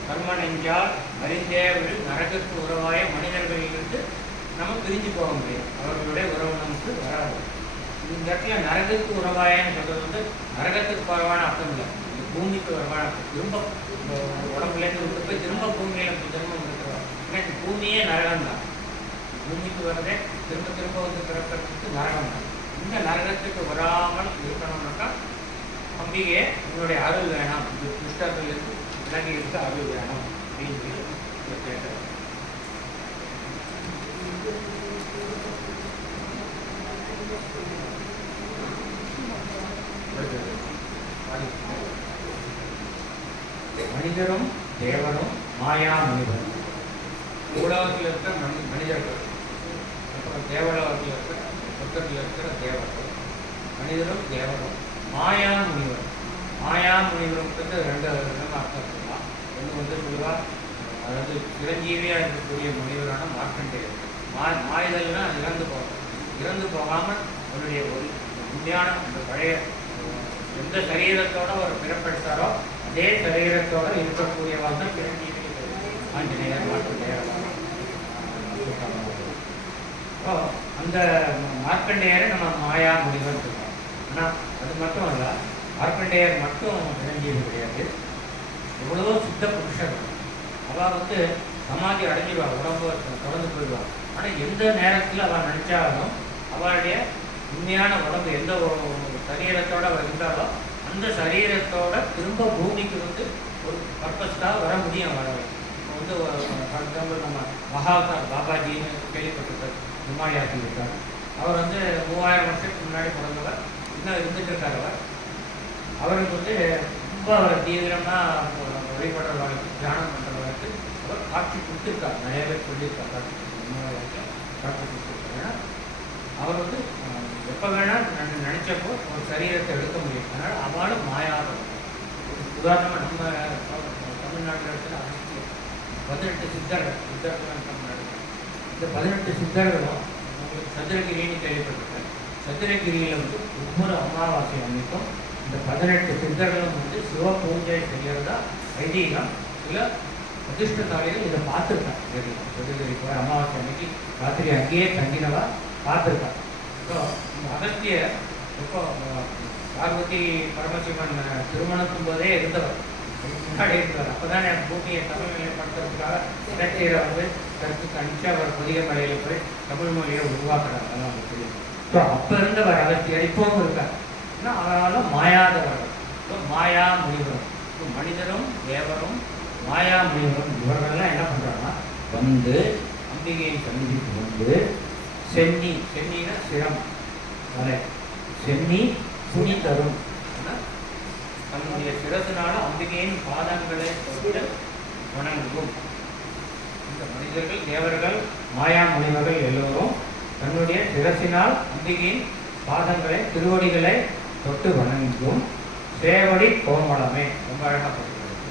கர்ம நெஞ்சால் அறிந்தேவில் நரகத்து உறவாய மனிதர்களிலிருந்து நம்ம பிரிஞ்சு போக முடியும். அவர்களுடைய உறவு நமக்கு வராது. இந்த இடத்துல நரகத்துக்கு உறவாயன்னு சொல்றது வந்து நரகத்துக்கு பரவான அர்த்தம் இல்லை, இந்த பூமிக்கு வரவான அர்த்தம். திரும்ப உடம்புலேருந்து விட்டு போய் திரும்ப பூமியில் ஜென்மம் இருக்கிறோம். ஏன்னா இந்த பூமியே நரகம் தான். பூமிக்கு வரதே திரும்ப திரும்ப வந்து பிறக்கிறதுக்கு நரகம் தான். இந்த நரகத்துக்கு வராமல் இருக்கணும்னாக்கா அம்பிகையே உன்னுடைய அருள் வேணாம், இந்த துஷ்டர்களுக்கு விலகி இருக்க அருள் வேணும் அப்படின்னு சொல்லி கேட்டார். மனிதரும் தேவரும் மாயா முனிவர். உலகத்தில் இருக்கிற மனிதர்கள், அப்புறம் தேவலோகத்தில் இருக்கிற சொர்க்கத்தில் இருக்கிற தேவர்கள், மனிதரும் தேவரும் மாயா முனிவர். மாயா முனிவருக்கு ரெண்டு அர்த்தம் சொல்லலாம். ஒன்று வந்து சொல்லுவா, அதாவது சிரஞ்சீவியாக இருக்கக்கூடிய முனிவரான மார்க்கண்டேயர். மாயுதல்னா இறந்து போகாமல் அவருடைய ஒரு உண்மையான அந்த பழைய எந்த சரீரத்தோட ஒரு பிறப்பெடுத்தாரோ அதே சரீரத்தோட இருக்கக்கூடியவாள் தான் சிரஞ்சீவி ஆஞ்சநேயர் மார்க்கண்டேயர். அந்த மார்க்கண்டேயரை நம்ம மாயா முனிவர் சொல்றோம். ஆனால் அது மட்டும் அல்ல, மார்க்கண்டேயர் மட்டும் சிரஞ்சீவி கிடையாது. எவ்வளவோ சித்த புருஷர்கள் அவள் வந்து சமாதி அடைஞ்சிடுவாள், உடம்பு தொடர்ந்து போயிடுவாள். ஆனால் எந்த நேரத்தில் அவள் நினைச்சாலும் அவளுடைய உண்மையான உடம்பு எந்த சரீரத்தோட அவள் இருந்தாலோ அந்த சரீரத்தோட திரும்ப பூமிக்கு வந்து ஒரு பர்பஸ்க்காக வர முடியும். அவள் இப்போ வந்து ஃபார் எக்ஸாம்பிள் நம்ம மகாவதார் பாபாஜின்னு கேள்விப்பட்டிருக்கார், ஹிமாலயாத்தில் இருக்கார். அவர் வந்து 3000 வருஷத்துக்கு முன்னாடி பிறந்தவர், இன்னும் இருந்துட்டு இருக்கார். அவருக்கு வந்து ரொம்ப அவர் தீவிரமாக வழிபடுறவர்களுக்கு தியானம் பண்ணுறவர்களுக்கு அவர் காட்சி கொடுத்துருக்கார். நிறைய பேர் சொல்லியிருக்கார் காட்சி கொடுத்துருக்கார். ஏன்னா அவர் வந்து எப்போ வேணால் நினைச்சப்போ ஒரு சரீரத்தை எடுக்க முடியும். அதனால் அவளும் மாயாதவன். உதாரணமாக நம்ம தமிழ்நாட்டில் இருக்கிற அரசியல் 18 சித்தர்கள் தமிழ்நாடு. இந்த 18 சித்தர்களும் உங்களுக்கு சதுரகிரின்னு கேள்விப்பட்டிருக்காரு. சதுரகிரியில் வந்து ஒவ்வொரு அமாவாசை அன்னைக்கும் இந்த 18 சித்தர்களும் வந்து சிவ பூஜை செய்கிறதா ஐதீகம். சில அதிர்ஷ்டசாலிகள் இதை பார்த்துருக்காங்க. சதுரகிரி போய் அமாவாசை அன்னைக்கு ராத்திரி அங்கேயே தங்கினவா பார்த்துருக்காங்க. ஸோ இந்த அகஸ்தியர் இப்போ பார்வதி பரமசிவன் திருமணத்தும் போதே இருந்தவர், முன்னாடி இருந்தவர். அப்போ தான் என் பூமியை தமிழ் நிலைப்படுத்துறதுக்காக அகஸ்தியரை வந்து கருத்துக்கு அனுப்பிச்சு அவர் புதிய மலையில் போய் தமிழ் மொழியை உருவாக்குறாங்க. அவங்களுக்கு தெரியும். ஸோ அப்போ இருந்தவர் அகஸ்தியர் இப்பவும் இருக்கார். ஏன்னா அவரால் மாயாதவர்கள். ஸோ மாயா முனிவரும், மனிதரும் தேவரும் மாயா முனிவரும் இவர்கள்லாம் என்ன பண்ணுறாங்கன்னா வந்து அம்பிகையை சந்தித்து வந்து சென்னினா சிரம் வரை சென்னி துணி தரும். தன்னுடைய சிரசினால அம்பிகையின் பாதங்களை தொட்டு வணங்கும். இந்த மனிதர்கள் தேவர்கள் மாயா முனிவர்கள் எல்லோரும் தன்னுடைய சிரசினால் அம்பிகையின் பாதங்களை திருவடிகளை தொட்டு வணங்கும். சேவடி கோமளமே. ரொம்ப அழகாக படிக்கிறது.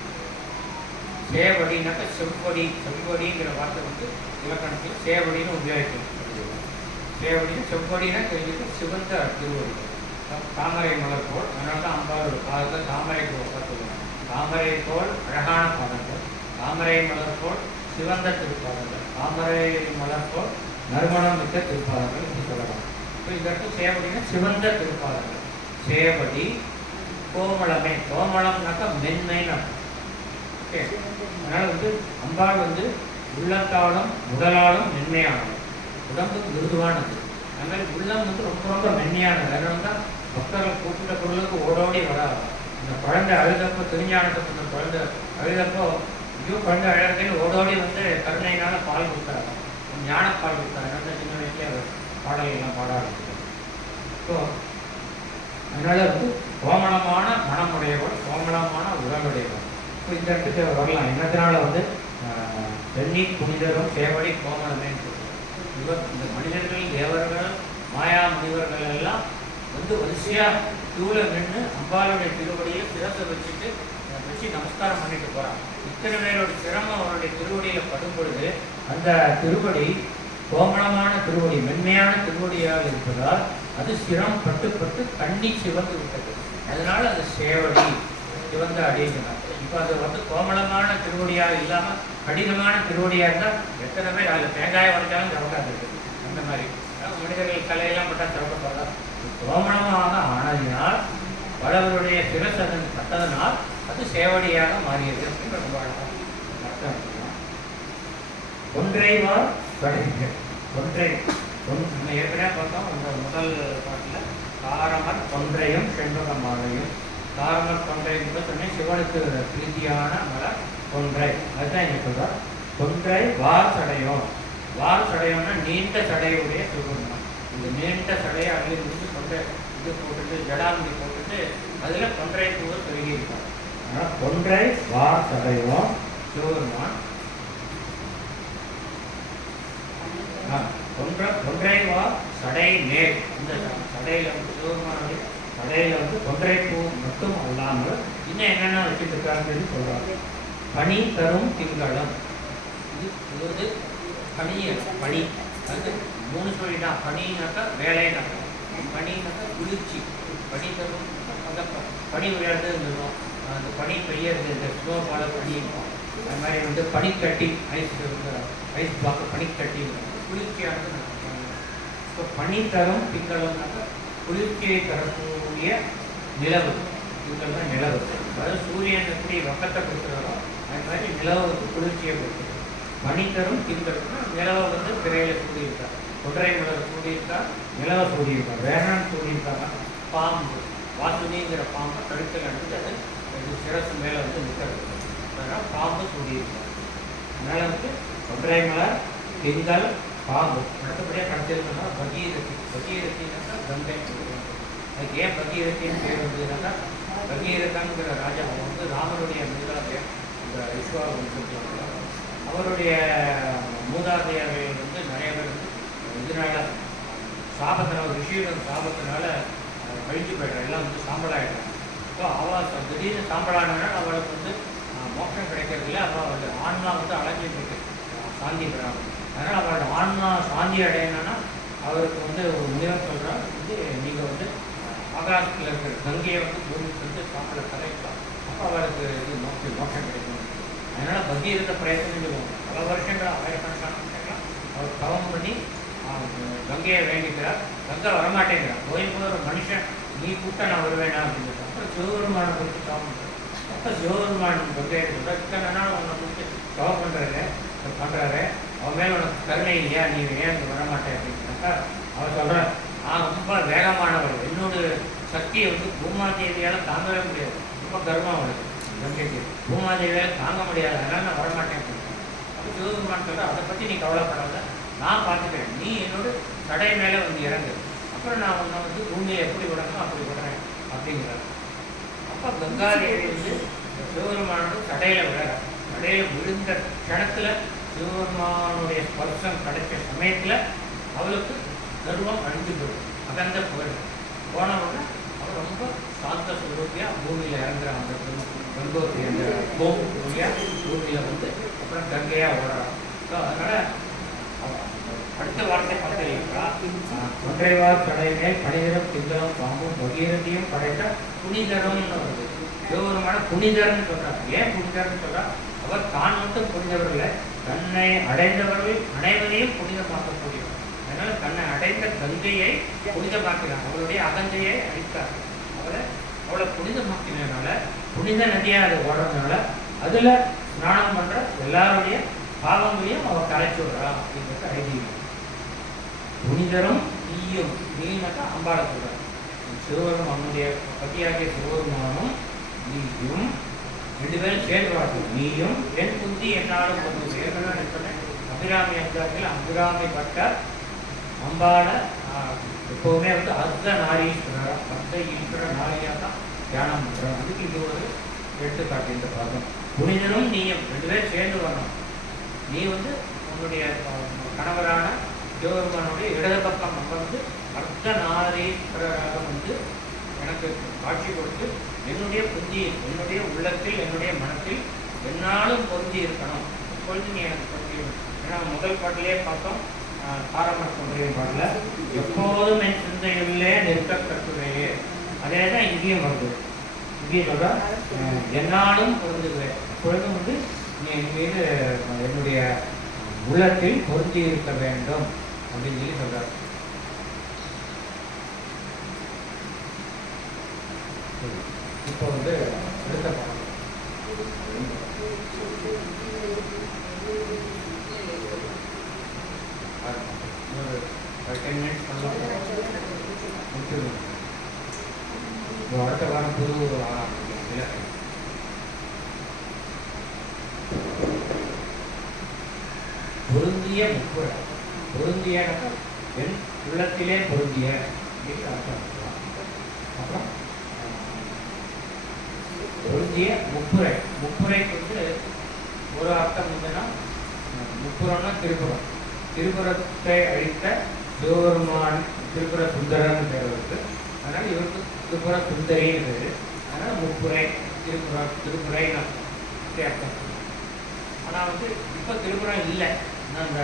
சேவடினாக்க செவ்வடி. செவ்வடிங்கிற வார்த்தை வந்து இலக்கணத்தில் சேவடின்னு உபயோகிக்கும். சேவடின்னு செவ்வடினா தெரிஞ்சுட்டு சிவந்த திருவடி. தாமரை மலர் போல். அதனால தான் அம்பாவோட பாதத்தை தாமரை போல் சொல்லுவாங்க. தாமரை போல் அழகான பாதங்கள், தாமரை மலர் போல் சிவந்த திருப்பாதங்கள், தாமரை மலர் போல் நறுமணம் மிக்க திருப்பாதங்கள் இப்படி சொல்லலாம். இப்போ இதற்கு சேவடினா சிவந்த திருப்பாதங்கள். சேவடி கோமளமே. கோமளம்னாக்கா மென்மைன்னு அர்த்தம். ஓகே. அதனால் வந்து அம்பாள் வந்து உள்ளத்தாலும் உடலாலும் மென்மையானது, உடம்பு மிருதுவானது. அதுமாதிரி உள்ளம் வந்து ரொம்ப ரொம்ப மென்மையானது. அதனால தான் பக்தர்கள் கூப்பிட்ட பொருளுக்கு ஓடோடி வராது. அந்த குழந்தை அழுதப்போ திருஞானத்தை சொன்ன குழந்தை அழுதப்போ ஐயோ குழந்தை அழகத்தில் ஓடோடி வந்து கருணையினால பால் கொடுக்குறாங்க. ஞானப்பால் கொடுத்தாங்க. சின்ன வயசுலேயே அவர் பாடல்கள்லாம் பாட ஆரம்பிச்சார். ஸோ அதனால வந்து கோமளமான மனமுடையவர், கோமளமான உடலுடையவர். இப்போ இந்த இடத்துக்கு வரலாம். என்னத்தினால வந்து தென்னி புனிதரும் சேவடி கோமளமேன்னு சொல்லுவார். இவர் இந்த மனிதர்கள், தேவர்கள், மாயா முனிவர்கள் எல்லாம் வந்து வரிசையாக கியூவில் நின்று அம்பாளுடைய திருவடியில் சிரசை வச்சு நமஸ்காரம் பண்ணிட்டு போகிறான். இத்தனை பேரோட சிரமம் அவருடைய திருவடியில் படும் பொழுது அந்த திருவடி கோமளமான திருவடி, மென்மையான திருவடியாக இருப்பதால் அது சிரம் பட்டு பட்டு கண்ணி சிவந்து விட்டது. அதனால அது சேவடி, சிவந்த அடிங்கிறார். இப்போ அது வந்து கோமளமான திருவடியாக இல்லாமல் கடினமான திருவடியாக இருந்தால் எத்தனை பேர் அதில் தேங்காயை வரைஞ்சாலும் சவக்காது. அந்த மாதிரி மனிதர்கள் கலையெல்லாம் பட்டால் சவக்கப்படாதா. கோமளமாக ஆனதினால் பலவருடைய சிரசு அதன் பட்டதனால் அது சேவடியாக மாறியது அப்படின்னு ரொம்ப அர்த்தம். ஒன்றைவார் ஒன்றை நம்ம ஏற்கனவே பார்த்தோம். அந்த முதல் பாட்டில் காரமர் கொன்றையும் செண்பக மாலையும். காரமர் கொன்றை என்று சொன்னேன், சிவனுக்கு பிரீதியான மலர் கொன்றை. அதுதான் என்ன சொல்றார், கொன்றை வார் சடையோம். வார் சடையோம்னா நீண்ட சடையுடைய சிவபெருமான். இந்த நீண்ட சடையை அதில் இருந்து கொன்றை இது போட்டுட்டு ஜடாமுடி போட்டுட்டு அதில் கொன்றை பூவை பெருகி இருக்கார். அதனால் கொன்றை வார் சடையோம் சிவபெருமான். கொன்றைவா சடை மேல். இந்த சடையில் வந்து சிவபெருமானுடைய சடையில் வந்து கொன்றை பூ மட்டும் அல்லாமல் இன்னும் என்னென்ன வச்சுட்டு இருக்காங்கன்னு சொல்கிறாங்க. பனி தரும் திங்களம். இது வந்து பனி அது 3 சொல்லிதான். பனினாக்கா வேலைனாக்கா, பனினாக்கா குளிர்ச்சி. பனி தரும் அந்த பனி விளையாடுறது இருக்கும். அந்த பனி பெய்யறது, இந்த ஸ்னோபால பனி இருக்கும். அது மாதிரி வந்து பனிக்கட்டி, ஐஸ் பிளாக் பனிக்கட்டி குளிர்ச்சியானது. இப்போ பனி தரும் திங்களம்னாக்கா குளிர்ச்சியை தரக்கூடிய நிலவு. திங்கள் தான் நிலவு. அதாவது சூரியன் எப்படி வெப்பத்தை கொடுக்குறாரோ அது மாதிரி நிலவுக்கு குளிர்ச்சியை கொடுக்குறது. பனி தரும் திங்கள்னா நிலவை வந்து திரையில் சூடியிருக்கார், கொன்றை மலர் சூடியிருக்கார், நிலவை சூடியிருக்கார். வேறான் சூடியிருக்காங்க. பாம்பு, வாசுனிங்கிற பாம்பை கழுத்தில் அடித்து அது சிரசு மேலே வந்து நிற்கிறது. அதனால் பாம்பு சூடியிருக்கார். அதனால் வந்து கொன்றை மலர், திங்கள், பாம்பு. அடுத்தபடியாக கடைசியில் பகீரதி. பகீரத்தினாக்கா கங்கை. அதுக்கு ஏன் பகீரத்தின்னு பேர் வந்ததுனாக்கா, பகீரதங்கிற ராஜா வந்து ராமனுடைய மூதாதையர். இந்த விஸ்வா வம்சத்தில் அவருடைய மூதாதையர்கள் வந்து நிறைய பேர் இதனால சாபத்தினால, ரிஷியோட சாபத்தினால கழிச்சு போய்ட்டார். எல்லாம் வந்து சாம்பலாயிட்டார். ஸோ அவள் திடீர்னு சாம்பலானால அவளுக்கு வந்து மோட்சம் கிடைக்கிறதில்ல. அவள் ஆன்மா வந்து அழைச்சிட்டு இருக்கு, சாந்தி பெறாமல். அதனால் அவரோட ஆன்மா சாந்தி அடையணும்னா அவருக்கு வந்து ஒரு முனிவர் சொல்கிறார், வந்து நீங்கள் வந்து ஆகாசத்தில் இருக்கிற கங்கையை வந்து பூமிக்கு வந்து சாப்பிட கலைக்கலாம். அப்போ அவருக்கு இது மோட்சம் கிடைக்கும். அதனால் பகீரத பிரயத்தனம் சொல்லுவாங்க. பல வருஷங்கள், ஆயிரக்கணக்கான வருஷங்களாக அவர் தவம் பண்ணி கங்கையை வேண்டிக்கிறார். கங்கை வரமாட்டேங்கிறார். போய் ஒரு மனுஷன் நீ கூட்ட நான் வருவேனா அப்படின்னு சொல்கிறார். அப்புறம் சிவபெருமானை குறித்து தவம் பண்ணுறார். அப்போ சிவபெருமான் கங்கையை சொல்கிறார், இத்தனை நாள் உன்னை குறித்து தவம் பண்ணுறாரு, அவன் மேலே உனக்கு கருணை இல்லையா, நீ ஏன் இங்கே வரமாட்டேன் அப்படின்னாக்கா அவர் சொல்கிறார், நான் ரொம்ப வேகமானவள், என்னோட சக்தியை வந்து பூமாதேவியால் தாங்கவே முடியாது. ரொம்ப கர்வம் அவளுக்கு கங்கைக்கு. பூமாதேவியால் தாங்க முடியாது, அதனால் நான் வரமாட்டேன் அப்படின்னு. அப்போ சிவபெருமான் சொல்கிறார், அதை பற்றி நீ கவலைப்படாத, நான் பார்த்துக்கிறேன். நீ என்னோட கடை மேலே வந்து இறங்கு, அப்புறம் நான் உன்னை வந்து பூமியை எப்படி விடணும் அப்படி விடுறேன் அப்படிங்கிறார். அப்போ கங்காதேவி வந்து சிவபெருமானோட கடையில் விடுறார். கடையில் விழுந்த கிணத்துல சிவபெருமானுடைய ஸ்பர்சம் கிடைச்ச சமயத்தில் அவளுக்கு கர்வம் அழிஞ்சு போயிடும், அகந்த போயிடும். போன உடனே அவள் ரொம்ப சாந்த சுரூபியாக பூமியில் இறங்குற அந்த கங்கோத்தி அந்த பூமியாக பூமியில் வந்து அப்புறம் கங்கையாக ஓடுறான். ஸோ அதனால் அடுத்த வார்த்தை பார்த்தீங்கன்னா, கொன்றைவார் கடையிலே பனிதரம் திங்களும் பாம்பும் பகீரதியும் படைத்த புனிதரம்னு வருது. சிவபெருமான புனிதர்னு சொல்றார். ஏன் புனிதர்னு சொல்றார்? அவர் தான் மட்டும் புனிதவர்களை, தன்னை அடைந்தவர்கள் அனைவரையும் புனிதமாக்கக்கூடியவர். அதனால தன்னை அடைந்த கங்கையை புனிதமாக்கிறார். அவருடைய அகந்தையை அழித்தார். அவளை புனிதமாக்கினால, புனித நதியாக அது ஓடுறதுனால அதுல ஸ்நானம் பண்ற எல்லாருடைய பாவங்களையும் அவர் கரைச்சி விடுறா அப்படிங்கிறது ஐதீகம். புனிதரும் நீயும், நீனாக்கா அம்பாளை சொல்றார். சிவபெருமானுடைய பத்தியாகிய சிவபெருமானும் நீயும் 2 பேரும் சேர்வார்கள். நீயும் என் புத்தி என்னாலும் கொண்டு ஏற்கனவே சொன்னேன். அபிராமி அந்தாதியில் அபிராமி பட்டர் அம்பாளை எப்போவுமே வந்து அர்த்த நாரீஸ்வரர் அர்த்த ஈஸ்வர நாரியாக தான் தியானம் பண்ணுறோம். அதுக்கு இது ஒரு எடுத்துக்காட்டு இந்த பாகம். புனிதனும் நீயும் 2 பேரும் சேர்ந்து வரணும். நீ வந்து உன்னுடைய கணவரான சிவபெருமானுடைய இடது பக்கம் நம்ம வந்து அர்த்த நாரீஸ்வரராக வந்து எனக்கு காட்சி கொடுத்து என்னுடைய புத்தியில், என்னுடைய உள்ளத்தில், என்னுடைய மனத்தில் என்னாலும் பொருந்தி இருக்கணும். இப்பொழுது நீ எனக்கு பொருந்தி. ஏன்னா முதல் பாட்டிலே பார்த்தோம், தாரமர் சொல்கிற பாட்டில் எப்போதும் என் சிந்தையுள்ளே நிற்க கட்டுரையே. அதே தான் இங்கேயும் வருது. இங்கேயும் சொல்ற என்னாலும் பொருந்துவேன். எப்பொழுதும் வந்து நீ என் மீது என்னுடைய உள்ளத்தில் பொருந்தி இருக்க வேண்டும் அப்படின்னு சொல்லி சொல்றார். இப்போ வந்து அடுத்த பாடம் ஒரு 10 minutes முடிச்சிருக்கோம். அடுத்த வாரம் புது பொருந்திய முப்புரை. பொருந்திய என் உள்ளத்திலே பொருந்திய அர்த்தம். அப்புறம் பொருந்திய முப்புரை. முப்புரைக்கு வந்து ஒரு அர்த்தம் வந்துன்னா முப்புறம்னா திருப்புறம். திருப்புறத்தை அழித்த சிவபெருமான் திருப்புர சுந்தரன்னு பேர் இருக்கு. அதனால இவருக்கு திருப்புர சுந்தரின்னு பேர். அதனால முப்புரை திருப்புரைன்னு அர்த்தம். ஆனால் வந்து இப்போ திருப்புரம் இல்லை. அந்த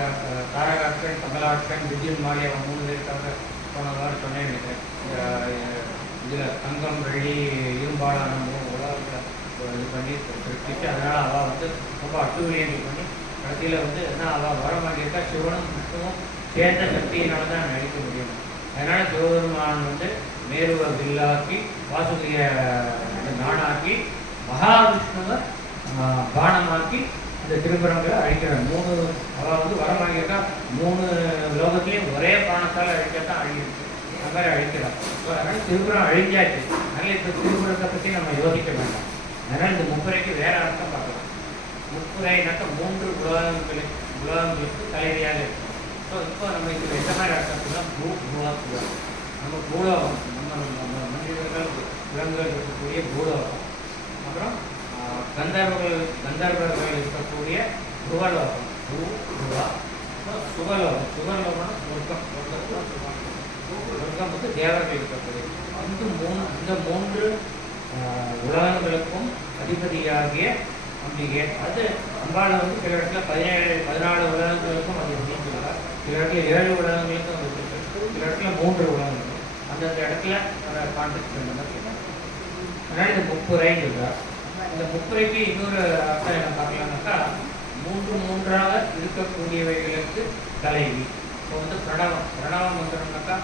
தாரகாட்சன், கமலாட்சன், விஜயன் மாலி அவன் 3 பேருக்காக போன வாரம் சொன்னேன் நினைக்கிறேன். இந்த இதில் தங்கம், வெள்ளி, இரும்பாலான உலகத்தில் இது பண்ணி திருப்பிச்சு. அதனால் அவள் வந்து ரொம்ப அட்டுவியங்கள் பண்ணி கடைசியில் வந்து என்ன அவள் வர மாட்டேஇருக்கா சிவனும் விஷ்ணுவும் சேர்ந்த சக்தியினால தான் நடிக்க முடியும். அதனால் சிவபெருமான் வந்து மேருவை வில்லாக்கி வாசுகிய நானாக்கி மகாவிஷ்ணுவை பானமாக்கி இந்த திருப்புறங்களை அழிக்கிறார். 3 அவள் வந்து வரமாகியிருக்கா 3 லோகத்திலையும் ஒரே பானத்தால் அழிக்கத்தான் அழிஞ்சிருக்கு. அந்த மாதிரி அழிக்கிறார். அதனால் திருப்புறம் அழிஞ்சாச்சு. அதனால் இப்போ திருப்புறத்தை பற்றி நம்ம யோசிக்க வேண்டாம். அதனால் இந்த முப்புரைக்கு வேற அர்த்தம் பார்க்கலாம். முப்புரைனாக்க 3 உலகங்களுக்கு தலைவியாக இருக்கும். ஸோ இப்போ நம்ம இதுக்கு எந்த மாதிரி அர்த்தம்னா நம்ம பூலோகம், நம்ம மனிதர்கள் விலங்குகள் இருக்கக்கூடிய பூலோகம். அப்புறம் கந்தர்வர்கள் இருக்கக்கூடிய சுகலோகம், சுகலோகம். சுகலோகம் சொர்க்கம். சொர்க்கம் வந்து தேவர்கள் இருக்கக்கூடிய இந்த 3 உலகங்களுக்கும் அதிபதியாகிய அம்பிகை. அது அம்பாளை வந்து சில இடத்துல 14 உலகங்களுக்கும் அது சொல்லுவாங்க. சில இடத்துல 7 உலகங்களுக்கும் அது இருக்கு. சில இடத்துல 3 உலகங்கள். அந்தந்த இடத்துல கான்டெக்ட் சொல்லுவாங்க. அதனால இந்த முப்புரைன்னு சொல்றார். இந்த முப்புரைக்கு இன்னொரு அர்த்தம் என்ன பார்க்கலாம்னாக்கா 3 இருக்கக்கூடியவைகளுக்கு தலைவி. இப்போ வந்து பிரணவம் வந்துடும்னாக்கா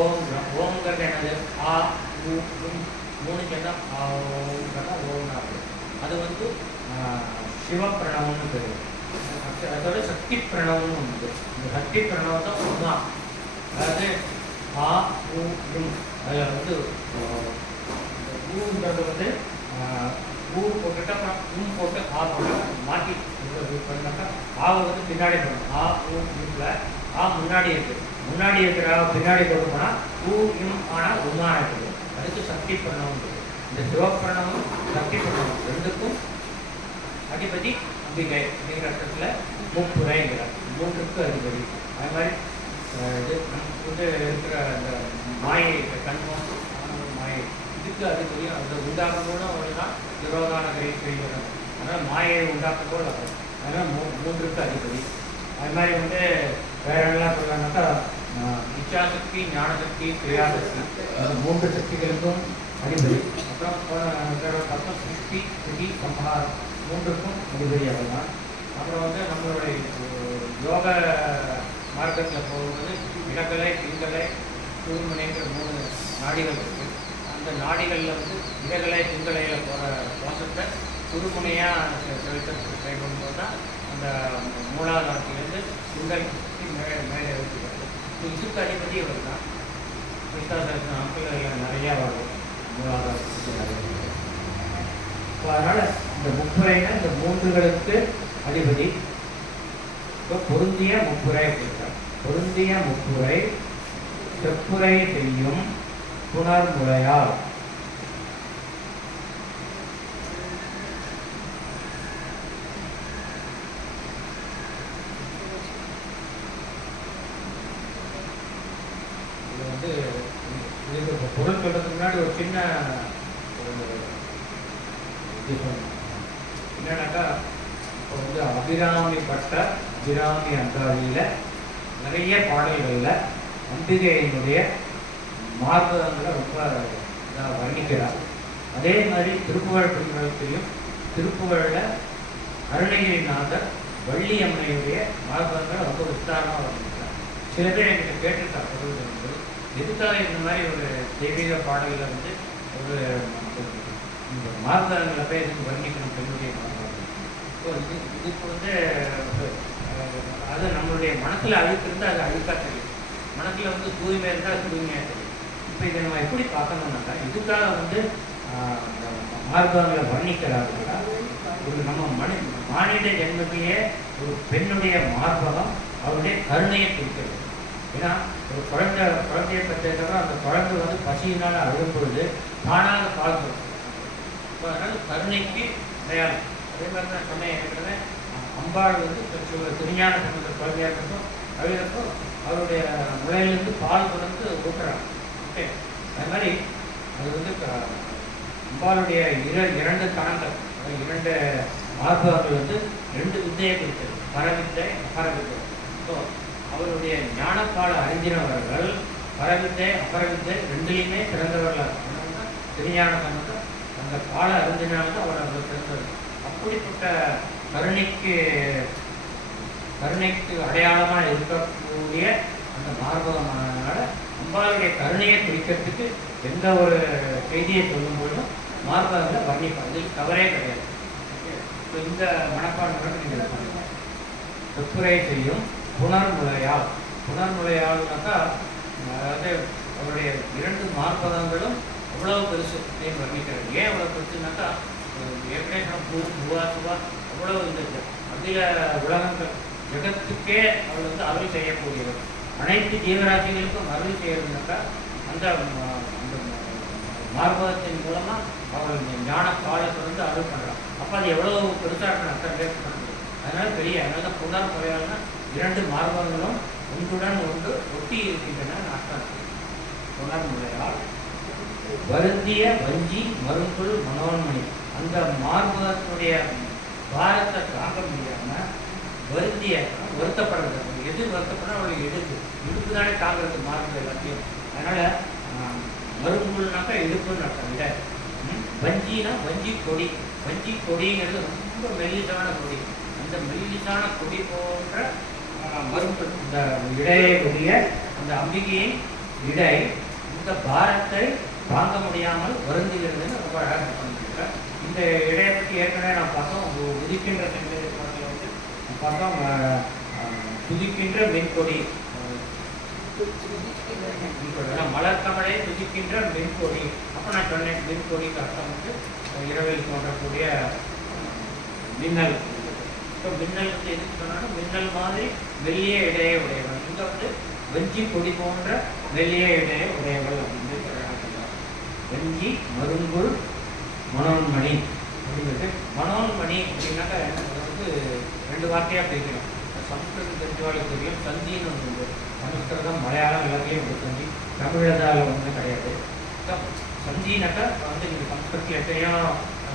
ஓம்ங்கிறது என்னது ஆ ஊ 3 சேர்ந்தா ஆங்கிறதா ஓம்னா இருக்குது. அது வந்து சிவப்பிரணவம்னு பேர். அதோட சக்தி பிரணவம்னு உண்டு. இந்த சக்தி பிரணவம் தான் ஒன்றா. அதாவது ஆ ஊ அதில் வந்து ஊங்கிறது வந்து ஊ போட்டுட்டு அப்புறம் போட்டு ஆ போட்டு மாற்றி பண்ணாக்கா ஆவை வந்து பின்னாடி போடணும். ஆ ஊல ஆ முன்னாடி இருக்குது. முன்னாடி இருக்கிற பின்னாடி போட்டு போனால் ஊ ஆனால் உமா இருக்குது. அதுக்கு சக்தி பிரணவம் இருக்குது. இந்த சிவப்பிரணவம் சக்தி பிரணவம் 2க்கும் அதிபதி அம்பிகை அப்படிங்கிற அர்த்தத்தில் முப்புரைங்கிறார். 3க்கு அதிபதி. அது மாதிரி இது நமக்கு வந்து இருக்கிற அந்த மாயை, கண்மம், மாயை, இதுக்கு அதிபதி அந்த உண்டாக்கணும்னு ஒன்றுதான் விரோதான செய்கிறது. அதனால் மாயை உண்டாக்கத்தோடு வரும். அதனால் 3க்கு அதிபதி. அது மாதிரி வந்து வேற எல்லாம் சொல்கிறாங்கனாக்கா இச்சாசக்தி, ஞானசக்தி, கிரியாசக்தி, அந்த 3 சக்திகளுக்கும் அதிபதி. அப்புறம் சிருஷ்டி, ஸ்திதி, சம்ஹாரம் 3க்கும் அதிபதி அவர்தான். அப்புறம் வந்து நம்மளுடைய யோக மார்க்கத்தில் போகும்போது இடக்கலை, பிங்கலை, சூழ்மனைங்கிற 3 நாடிகள் இருக்குது. அந்த நாடிகளில் வந்து இடகலை, பிங்கலையில் போகிற சுவாசத்தை சுருமுனையாக ட்ரை பண்ணும்போது தான் அந்த மூலாதாரத்திலேருந்து பிங்கல் மேலே வச்சுக்கிறது. இதுக்கு அதிபதி அவர் தான். நாட்கள் நிறையா வரும் மூலாதாரத்துக்கு நிறைய. ஸோ அதனால் இந்த முப்புரைனா இந்த 3களுக்கு அதிபதி. இப்போ பொருந்திய முப்புரை அப்படின்றார். பொருந்திய முப்புரை செப்புரை செய்யும் புனர்முறையால். இது வந்து இதுக்கு பொருள் சொல்றதுக்கு முன்னாடி ஒரு சின்ன இது சொல்லணும். என்னன்னாக்கா இப்போ வந்து அபிராமி பட்ட அபிராமி அந்தாதியில் நிறைய பாடல்களில் அம்பிகையினுடைய மார்பகங்களை ரொம்ப வர்ணிக்கிறார். அதே மாதிரி திருப்புகழ் பெருமளத்திலையும் திருப்புகழில் அருணகிரிநாதர் வள்ளி அம்மையுடைய மார்பகங்களை ரொம்ப விஸ்தாரமாக வர்ணிக்கிறார். சில பேர் என்கிட்ட கேட்டிருக்கார் பொருள் வந்து எதுக்காக இந்த மாதிரி ஒரு தெய்வீக பாடல்களை வந்து ஒரு இந்த மார்பகங்களை போய் எதுக்கு வர்ணிக்கணும் பெண்ணுடைய மார்பகம். ஸோ இதுக்கு வந்து அது நம்மளுடைய மனசில் அழுக்கு இருந்தால் அது அழுக்காக தெரியும், மனசில் வந்து தூய்மை இருந்தால் அது தூய்மையாக தெரியும். இப்போ இதை நம்ம எப்படி பார்க்கணும்னாக்கா இதுக்காக வந்து மார்பகங்களை வர்ணிக்கிறார்களா, ஒரு நம்ம மானிட ஜென்மத்திலேயே ஒரு பெண்ணுடைய மார்பகம் அவருடைய கருணையை குறிக்கிறது. ஏன்னா ஒரு குழந்தையை பற்றியதவிர அந்த குழந்தை வந்து பசியினால் அழுகும் பொழுது தானாக பால் கொடுக்கும். இப்போ அதனால் கருணைக்கு அடையாளம். அதே மாதிரி தான் சொன்னேன் ஏற்கனவே அம்பாள் வந்து திருஞான சம்பந்தர் குழந்தையாக இருக்கட்டும் அழுகிறப்போ அவருடைய முளையிலிருந்து பால் கொடுத்து ஊட்டுறாங்க. ஓகே, அது மாதிரி அது வந்து அம்பாளுடைய இரண்டு கணங்கள் இரண்டு மார்பகங்கள் வந்து ரெண்டு வித்தையை குறித்தது, பரவித்தை அபரவித்தை. ஸோ அவருடைய ஞானப்பால அறிஞரவர்கள் பரவித்தை அபரவித்தை ரெண்டுலையுமே பிறந்தவர்கள். திருஞான சம்பந்தம் அந்த பால அறிஞனாக அவர் பிறந்தவர். அப்படிப்பட்ட கருணைக்கு அடையாளமாக இருக்கக்கூடிய அந்த மார்பகமானால அம்பாளுடைய கருணையை குறிக்கிறதுக்கு எந்த ஒரு செய்தியை சொல்லும்போதும் மார்பகங்களை வர்ணிப்பார். இதில் தவறே கிடையாது. இப்போ இந்த மனப்பான்மையோடு நீங்கள் சொல்லுங்க. செப்புரை செய்யும் புனர்முலையால். புனர்முலையால்னாக்கா அதாவது அவருடைய இரண்டு மார்பகங்களும் அவ்வளவு பெருசு அப்படின்னு வர்ணிக்கிறது. ஏன் அவ்வளோ பெருசுனாக்கா ஏற்கனவே பூவா சுவா அவ்வளவு இருந்துச்சு. அதில் உலகங்கள் ஜெகத்துக்கே அவள் வந்து அருள் செய்யக்கூடியவர். அனைத்து ஜீவராசிகளுக்கும் அருள் செய்யறதுனாக்கா அந்த மார்பகத்தின் மூலமாக அவள் ஞான காலத்தை வந்து அருள் பண்ணுறான். அப்போ அது எவ்வளோ பெருசாக இருக்கணும் அத்தனை பேர் பண்ண முடியும். அதனால அதனால புனர் முறையால்னா இரண்டு மார்பகங்களும் ஒன்றுடன் ஒன்று ஒட்டி இருக்கின்றன அர்த்தம். புனர் முறையால் வருந்திய வஞ்சி மருங்குள் மனோன்மணி. அந்த மார்பகத்துடைய பாரத்தை தாங்க முடியாமல் வருந்திய வருத்தப்படுறது. எது வருத்தப்படணும் அவளுடைய இடுப்பு தானே தாங்கிறது மார்பு எல்லாத்தையும். அதனால் மருங்குள்னாக்கா இடுப்புன்னு அர்த்தம். விட வஞ்சினா வஞ்சி கொடி. வஞ்சி கொடிங்கிறது ரொம்ப மெல்லிசான கொடி. அந்த மெல்லிசான கொடி போன்ற மருங்குள் இந்த இடையக்கூடிய அந்த அம்பிகையின் இடை இந்த பாரத்தை தாங்க முடியாமல் வருந்துகிறதுன்னு ரொம்ப அழகாக பண்ணியிருக்கேன். இந்த இடையை பற்றி ஏற்கனவே நான் பார்த்தோம். உதிக்கின்ற செங்கல் படத்தில் வந்து பார்த்தோம் துதிக்கின்ற மென்கொடி. மலர்கமலை துதிக்கின்ற மென்கொடி. அப்போ நான் சொன்னேன் மென்கொடிக்கு அர்த்தம் வந்து இரவில் தோன்றக்கூடிய மின்னல். இப்போ மின்னல் வந்து எதுக்கு சொன்னாலும் மின்னல் மாதிரி மெல்லிய இடையே உடையவள். இங்கே வந்து வெஞ்சி கொடி போன்ற மெல்லிய இடையே உடையவள் அப்படின்னு வெஞ்சி மருங்குள் மனோன்மணி அப்படிங்கிறது. மனோன்மணி அப்படின்னாக்கா வந்து ரெண்டு வார்த்தையாக பிரிக்கணும். சமஸ்கிருதம் தெரிஞ்சவாளுக்கு தெரியும். சந்தின்னு ஒன்று உண்டு. சமஸ்கிருதம் மலையாளம் எல்லாத்தையும் உண்டு சந்தி. தமிழதால் ஒன்றும் கிடையாது. சந்தினாக்கா வந்து நீங்கள் சமஸ்கிருதத்தில் எத்தனையோ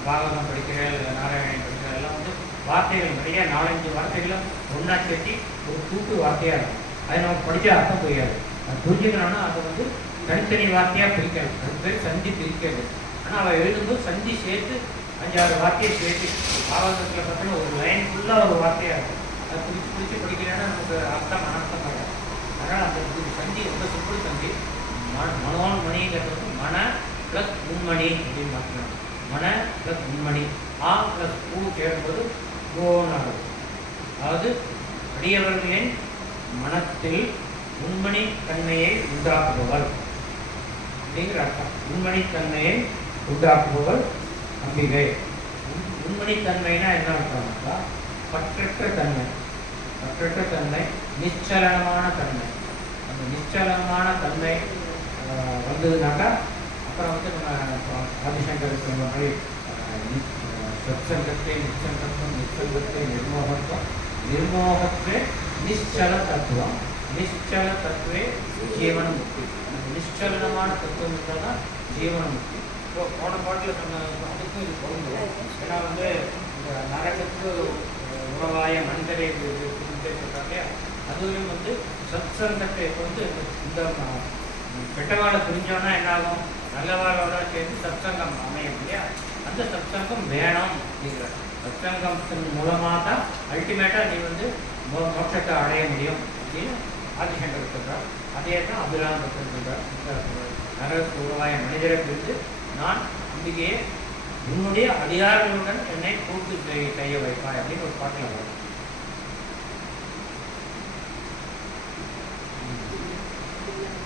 பாகவதம் படிக்கிறேன், நாராயணன் படிக்கிறேன், எல்லாம் வந்து வார்த்தைகள் நிறைய 4-5 வார்த்தைகளும் ஒன்றா சேர்த்தி ஒரு கூட்டு வார்த்தையாக இருக்கும். அதை நம்ம படித்த அர்த்தம் புரியாது. அது புரிஞ்சுக்கணும்னா அதை வந்து தனித்தனி வார்த்தையாக பிரிக்கணும். அது பேர் சந்தி பிரிக்கிறது. ஆனால் அவள் எழுதும்போது சந்தி சேர்த்து 5-6 வார்த்தையை சேர்த்து பாகவதத்தில் பார்த்தோன்னா ஒரு லைன் ஃபுல்லாக ஒரு வார்த்தையாக இருக்கும். அதை பிடிச்சி படிக்கிறேன்னா நமக்கு அர்த்தம் அனர்த்தம் ஆகும். அதனால் அந்த சந்தி ரொம்ப சிம்பிள் சந்தி. மனோன்மணிங்கிறது வந்து மன ப்ளஸ் உண்மணி அப்படின்னு மாற்றணும். மன ப்ளஸ் உண்மணி. ஆ ப்ளஸ் பூ சேரும்போது கோன்னு ஆகும். அதாவது அடியவர்களின் மனத்தில் உண்மணி தன்மையை உண்டாக்குபவள் அப்படிங்கிற அர்த்தம். உண்மணித்தன்மையை உண்டாக்குபவள் அம்பிகை. உண்மணித்தன்மைனா என்ன அர்த்தம்னா பற்றற்ற தன்மை. பற்றற்ற தன்மை, நிச்சலனமான தன்மை. அந்த நிச்சலனமான தன்மை வந்ததுனாக்கா அப்புறம் வந்து நம்ம ஆதிசங்கர் சொன்ன மாதிரி சத்சங்கத்தை நிச்சங்கத்துவம், நிச்சங்கத்தை நிர்மோகத்துவம், நிர்மோகத்தை நிச்சல தத்துவம், நிச்சல தத்துவே ஜீவன முக்தி. அந்த நிச்சலனமான தத்துவம் இருந்தால் தான் ஜீவன முக்தி. இப்போ போன பாட்டில் சொன்ன அதுக்கும் இது பொருந்தும். ஏன்னா வந்து இந்த நரகத்துக்கு உறவாய மனிதரை சொல்கிறாங்க. அதுவும் வந்து சத்சங்கத்தை இப்போ வந்து இந்த கெட்டவாளை புரிஞ்சோன்னா என்ன ஆகும், நல்லவாளோட சேர்ந்து சத்சங்கம் அமையும் இல்லையா? அந்த சத்சங்கம் வேணும் அப்படிங்கிற சத்சங்கத்தின் மூலமாக தான் அல்டிமேட்டாக நீ வந்து மோட்சத்தை அடைய முடியும் அப்படின்னு ஆதிசங்கர் சொல்கிறார். அதே தான் அபிராமத்தில் சொல்கிறார். நரகத்துக்கு உருவாய மனிதரை பிரித்து நான் அம்பிகையே உன்னுடைய அதிகாரங்களுடன் என்னை கூட்டு செய்ய வைப்பாய் அப்படின்னு ஒரு பாட்டில் வரும்.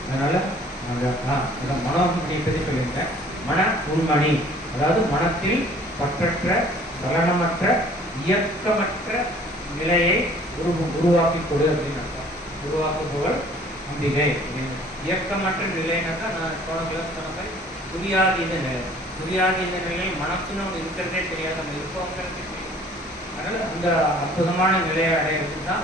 அதனால நாங்கள் மனோமணியை பற்றி சொல்லியிருக்கேன். மன உண்மணி, அதாவது மனத்தில் பற்றற்ற சலனமற்ற இயக்கமற்ற நிலையை உருவாக்கி கொடு அப்படின்னு அர்த்தம். உருவாக்குபவள் அம்பிகை. இயக்கமற்ற நிலைனாக்கா நான் போன கிளாஸ் சொன்ன மாதிரி புரியாதீத நிலை. புரியாதீத நிலையில் மனசுன்னு ஒன்று இருக்கிறதே தெரியாது, நம்ம இருப்பவங்களுக்கு தெரியும். அதனால் அந்த அற்புதமான நிலையை அடையிறது தான்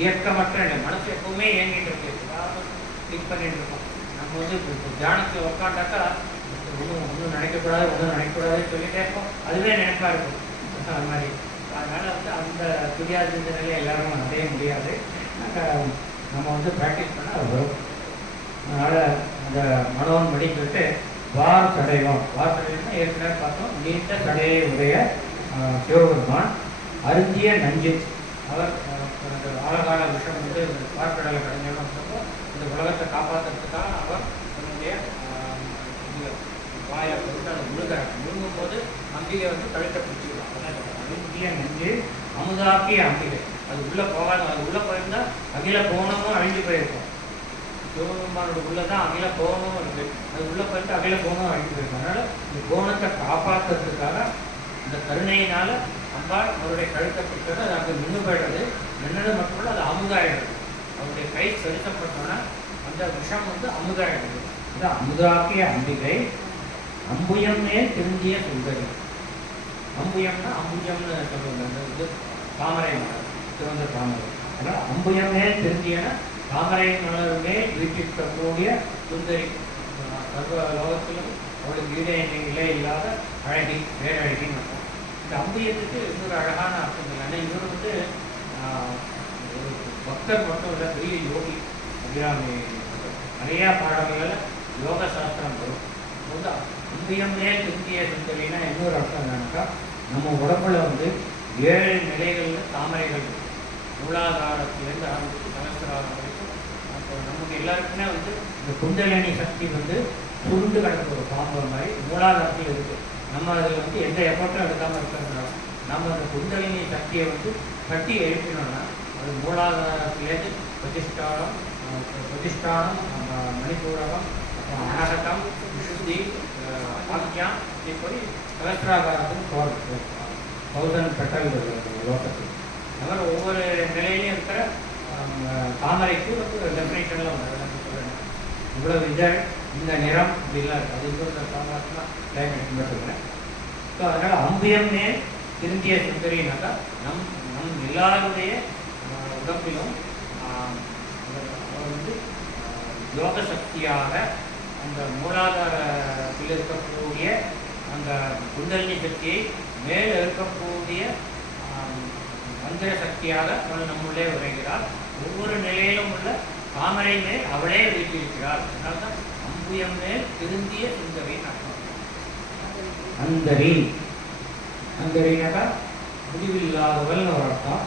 இயக்கமற்ற நிலை. மனசு எப்பவுமே இயங்கிட்டு இருக்கு, ஏதாவது திங்க் பண்ணிட்டு இருக்கோம். நம்ம வந்து தியானத்தில் உட்காண்டாக்கா ஒன்றும் நினைக்கக்கூடாது, ஒன்றும் நினைக்கக்கூடாதுன்னு சொல்லிட்டே இருப்போம். அதுவே நினைப்பா இருக்கும் அது மாதிரி. அதனால் வந்து அந்த புரியாத நிலையை எல்லாரும் அடைய முடியாது. நம்ம வந்து ப்ராக்டிஸ் பண்ணால் அது வரும். அதனால் அந்த மனோன் மடிக்கிட்டு வார் சடைவம். வார் சடைவம்னா ஏற்கனவே பார்த்தோம், நீண்ட சடையை உடைய சிவபெருமான் அருந்திய நஞ்சு. அவர் ஆழகால விஷம் வந்து பார்க்கடலை கடைஞ்சப்போ இந்த உலகத்தை காப்பாற்றுறதுக்காக அவர் தன்னுடைய வாயை கொடுத்து அதை முழுகிறார். முழுங்கும் போது அம்பிகை வந்து கழுத்தை பிடிச்சிக்கலாம். அருந்திய நஞ்சு அமுதாக்கிய அம்பிகை. அது உள்ளே போகாது. அது உள்ளே போயிருந்தால் அகில கோணமும் அழிஞ்சு போயிருக்கும். சிவபெருமானோட உள்ளதான் அகில கோணமும் இருக்குது. அது உள்ளே போயிட்டு அகில கோணம் அழிஞ்சு போயிருக்கும். அதனால் இந்த கோணத்தை காப்பாற்றுறதுக்காக இந்த கருணையினால் அம்பாள் அவருடைய கழுத்தை பிடிச்சது. அது அங்கே நின்று போயிடுறது. நின்னது மட்டுமல்ல அது அமுதாயிடுறது. அவருடைய கை செலுத்தப்பட்டோன்னா அந்த விஷம் வந்து அமுதாயிடுது. இது அமுதாக்கிய அம்பிகை அம்புயம்னே திருந்திய சுந்தரி. அம்புயம்னா அம்புஜம்னு சொல்லுவாங்க. அந்த இது தாமரை மலர், சிறந்த தாமரை. அதனால் அம்புயமே திருந்தியன தாமரை மலருமே வீட்டிற்கக்கூடிய சுந்தரி. சர்வ லோகத்திலும் அவளுக்கு இலை இல்லாத அழகி, பேரழகின்னு அர்த்தம். இந்த அம்புயத்துக்கு இன்னொரு அழகான அர்த்தம் இல்லை. ஆனால் இவர் வந்து ஒரு பக்தர் மட்டும் இல்லை, பெரிய யோகி. அபிராமி நிறையா பாடல்களில் யோக சாஸ்திரம் வரும். வந்து அம்பியமே திருந்திய சுந்தரின்னா இன்னொரு அர்த்தம் என்னன்னாக்கா, நம்ம உடம்புல வந்து 7 நிலைகளில் தாமரைகள் இருக்கும். மூலாதாரத்திலேருந்து ஆரம்பித்து சகஸ்திராரம் வரைக்கும். அப்போ நமக்கு எல்லாருக்குமே வந்து இந்த குண்டலினி சக்தி வந்து சுருண்டு கிடக்கு ஒரு பாம்பு மாதிரி மூலாதாரத்தில் இருக்குது. நம்ம அதில் வந்து எந்த எஃபர்ட்டும் எடுக்காமல் இருக்கிறதுனால நம்ம அந்த குண்டலினி சக்தியை வந்து கட்டி எழுப்பினோம்னா அது மூலாதாரத்திலேருந்து பிரதிஷ்டானம், மணிப்பூரகம், அப்புறம் அனகட்டம், விசுத்தி, ஆக்ஞான், இப்படி சகஸ்திராகாரத்துக்கு போகிறது. 1000 பெட்டல் லோகத்துக்கு. அது மாதிரி ஒவ்வொரு நிலையிலையும் இருக்கிற தாமரைக்கு ஒரு டெஃபினேஷனில் சொல்லணும். இவ்வளவு இதழ், இந்த நிறம் இப்படிலாம் இருக்குது. அது இன்னொரு சாதாரணமாக கிளைமேட் சொல்கிறேன். ஸோ அதனால் அம்பியம்னே திருந்திய சுந்தரினாக்கா நம் எல்லாருடைய உடம்பிலும் அவர் வந்து யோக சக்தியாக அந்த மூலாதாரத்தில் இருக்கக்கூடிய அந்த குண்டலினி சக்தியை மேலே இருக்கக்கூடிய மந்திர சக்தியாக அவள் நம்முள்ளே உரைகிறாள். ஒவ்வொரு நிலையிலும் உள்ள தாமரை மேல் அவளே வீட்டிருக்கிறாள். அதனால்தான் அம்புயம் மேல் திருந்திய சுந்தரின் அர்த்தம். அந்தரி, அந்தரினாக்கா முடிவில்லாதவள் ஒரு அர்த்தம்.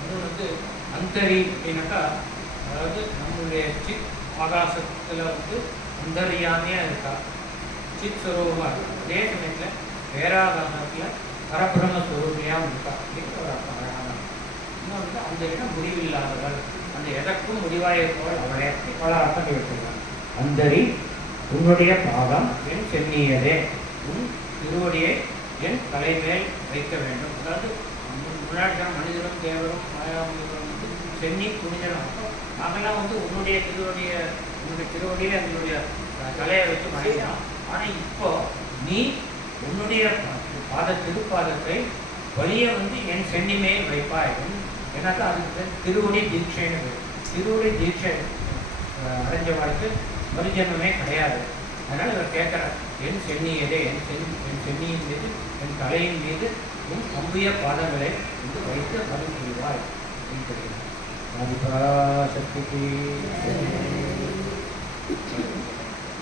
அது வந்து அந்தரி அப்படின்னாக்கா, அதாவது நம்மளுடைய சித் ஆகாசத்தில் வந்து அந்தரியாமையாக இருக்கா, சித் ஸ்வரூபமாக இருக்கா. அதே சமயத்தில் பேராகாசத்தில் பரபிரம ஸ்வரூபியாகவும் இருக்கா அப்படிங்கிற ஒரு அர்த்தம் அழகான. இன்னும் வந்து அந்த இடம் முடிவில்லாதவள், அந்த எதற்கும் முடிவாக இருப்பவள் அவளே. பல அர்த்தங்கள் வச்சுருக்காங்க. அந்தரி உன்னுடைய பாதம் என் சென்னியதே, உன் திருவடியை என் தலைமேல் வைக்க வேண்டும். அதாவது முன்னாடி தான் மனிதரும் தேவரும் மாயாவர்களும் வந்து சென்னி புனிதரும். நாங்கள்லாம் வந்து உன்னுடைய திருவடியில் எங்களுடைய தலையை வச்சு வணங்கினோம். ஆனால் இப்போ நீ உன்னுடைய திருப்பாதத்தை வழியை வந்து என் சென்னி மேல் வைப்பாய். ஏன்னாக்கா அதுக்கு திருவடி தீட்சைன்னு பேர். திருவடி தீட்சை அடைஞ்சவாளுக்கு மறுஜன்மமே கிடையாது. அதனால் இவர் கேட்குறார், என் சென்னியதே, என் சென்னியின் மீது, என் தலையின் மீது உன் அம்பிய பாதங்களை வந்து வைத்து அருள் புரிவாய் அப்படின்னு சொல்கிறார். ஆதிபராசக்திக்கு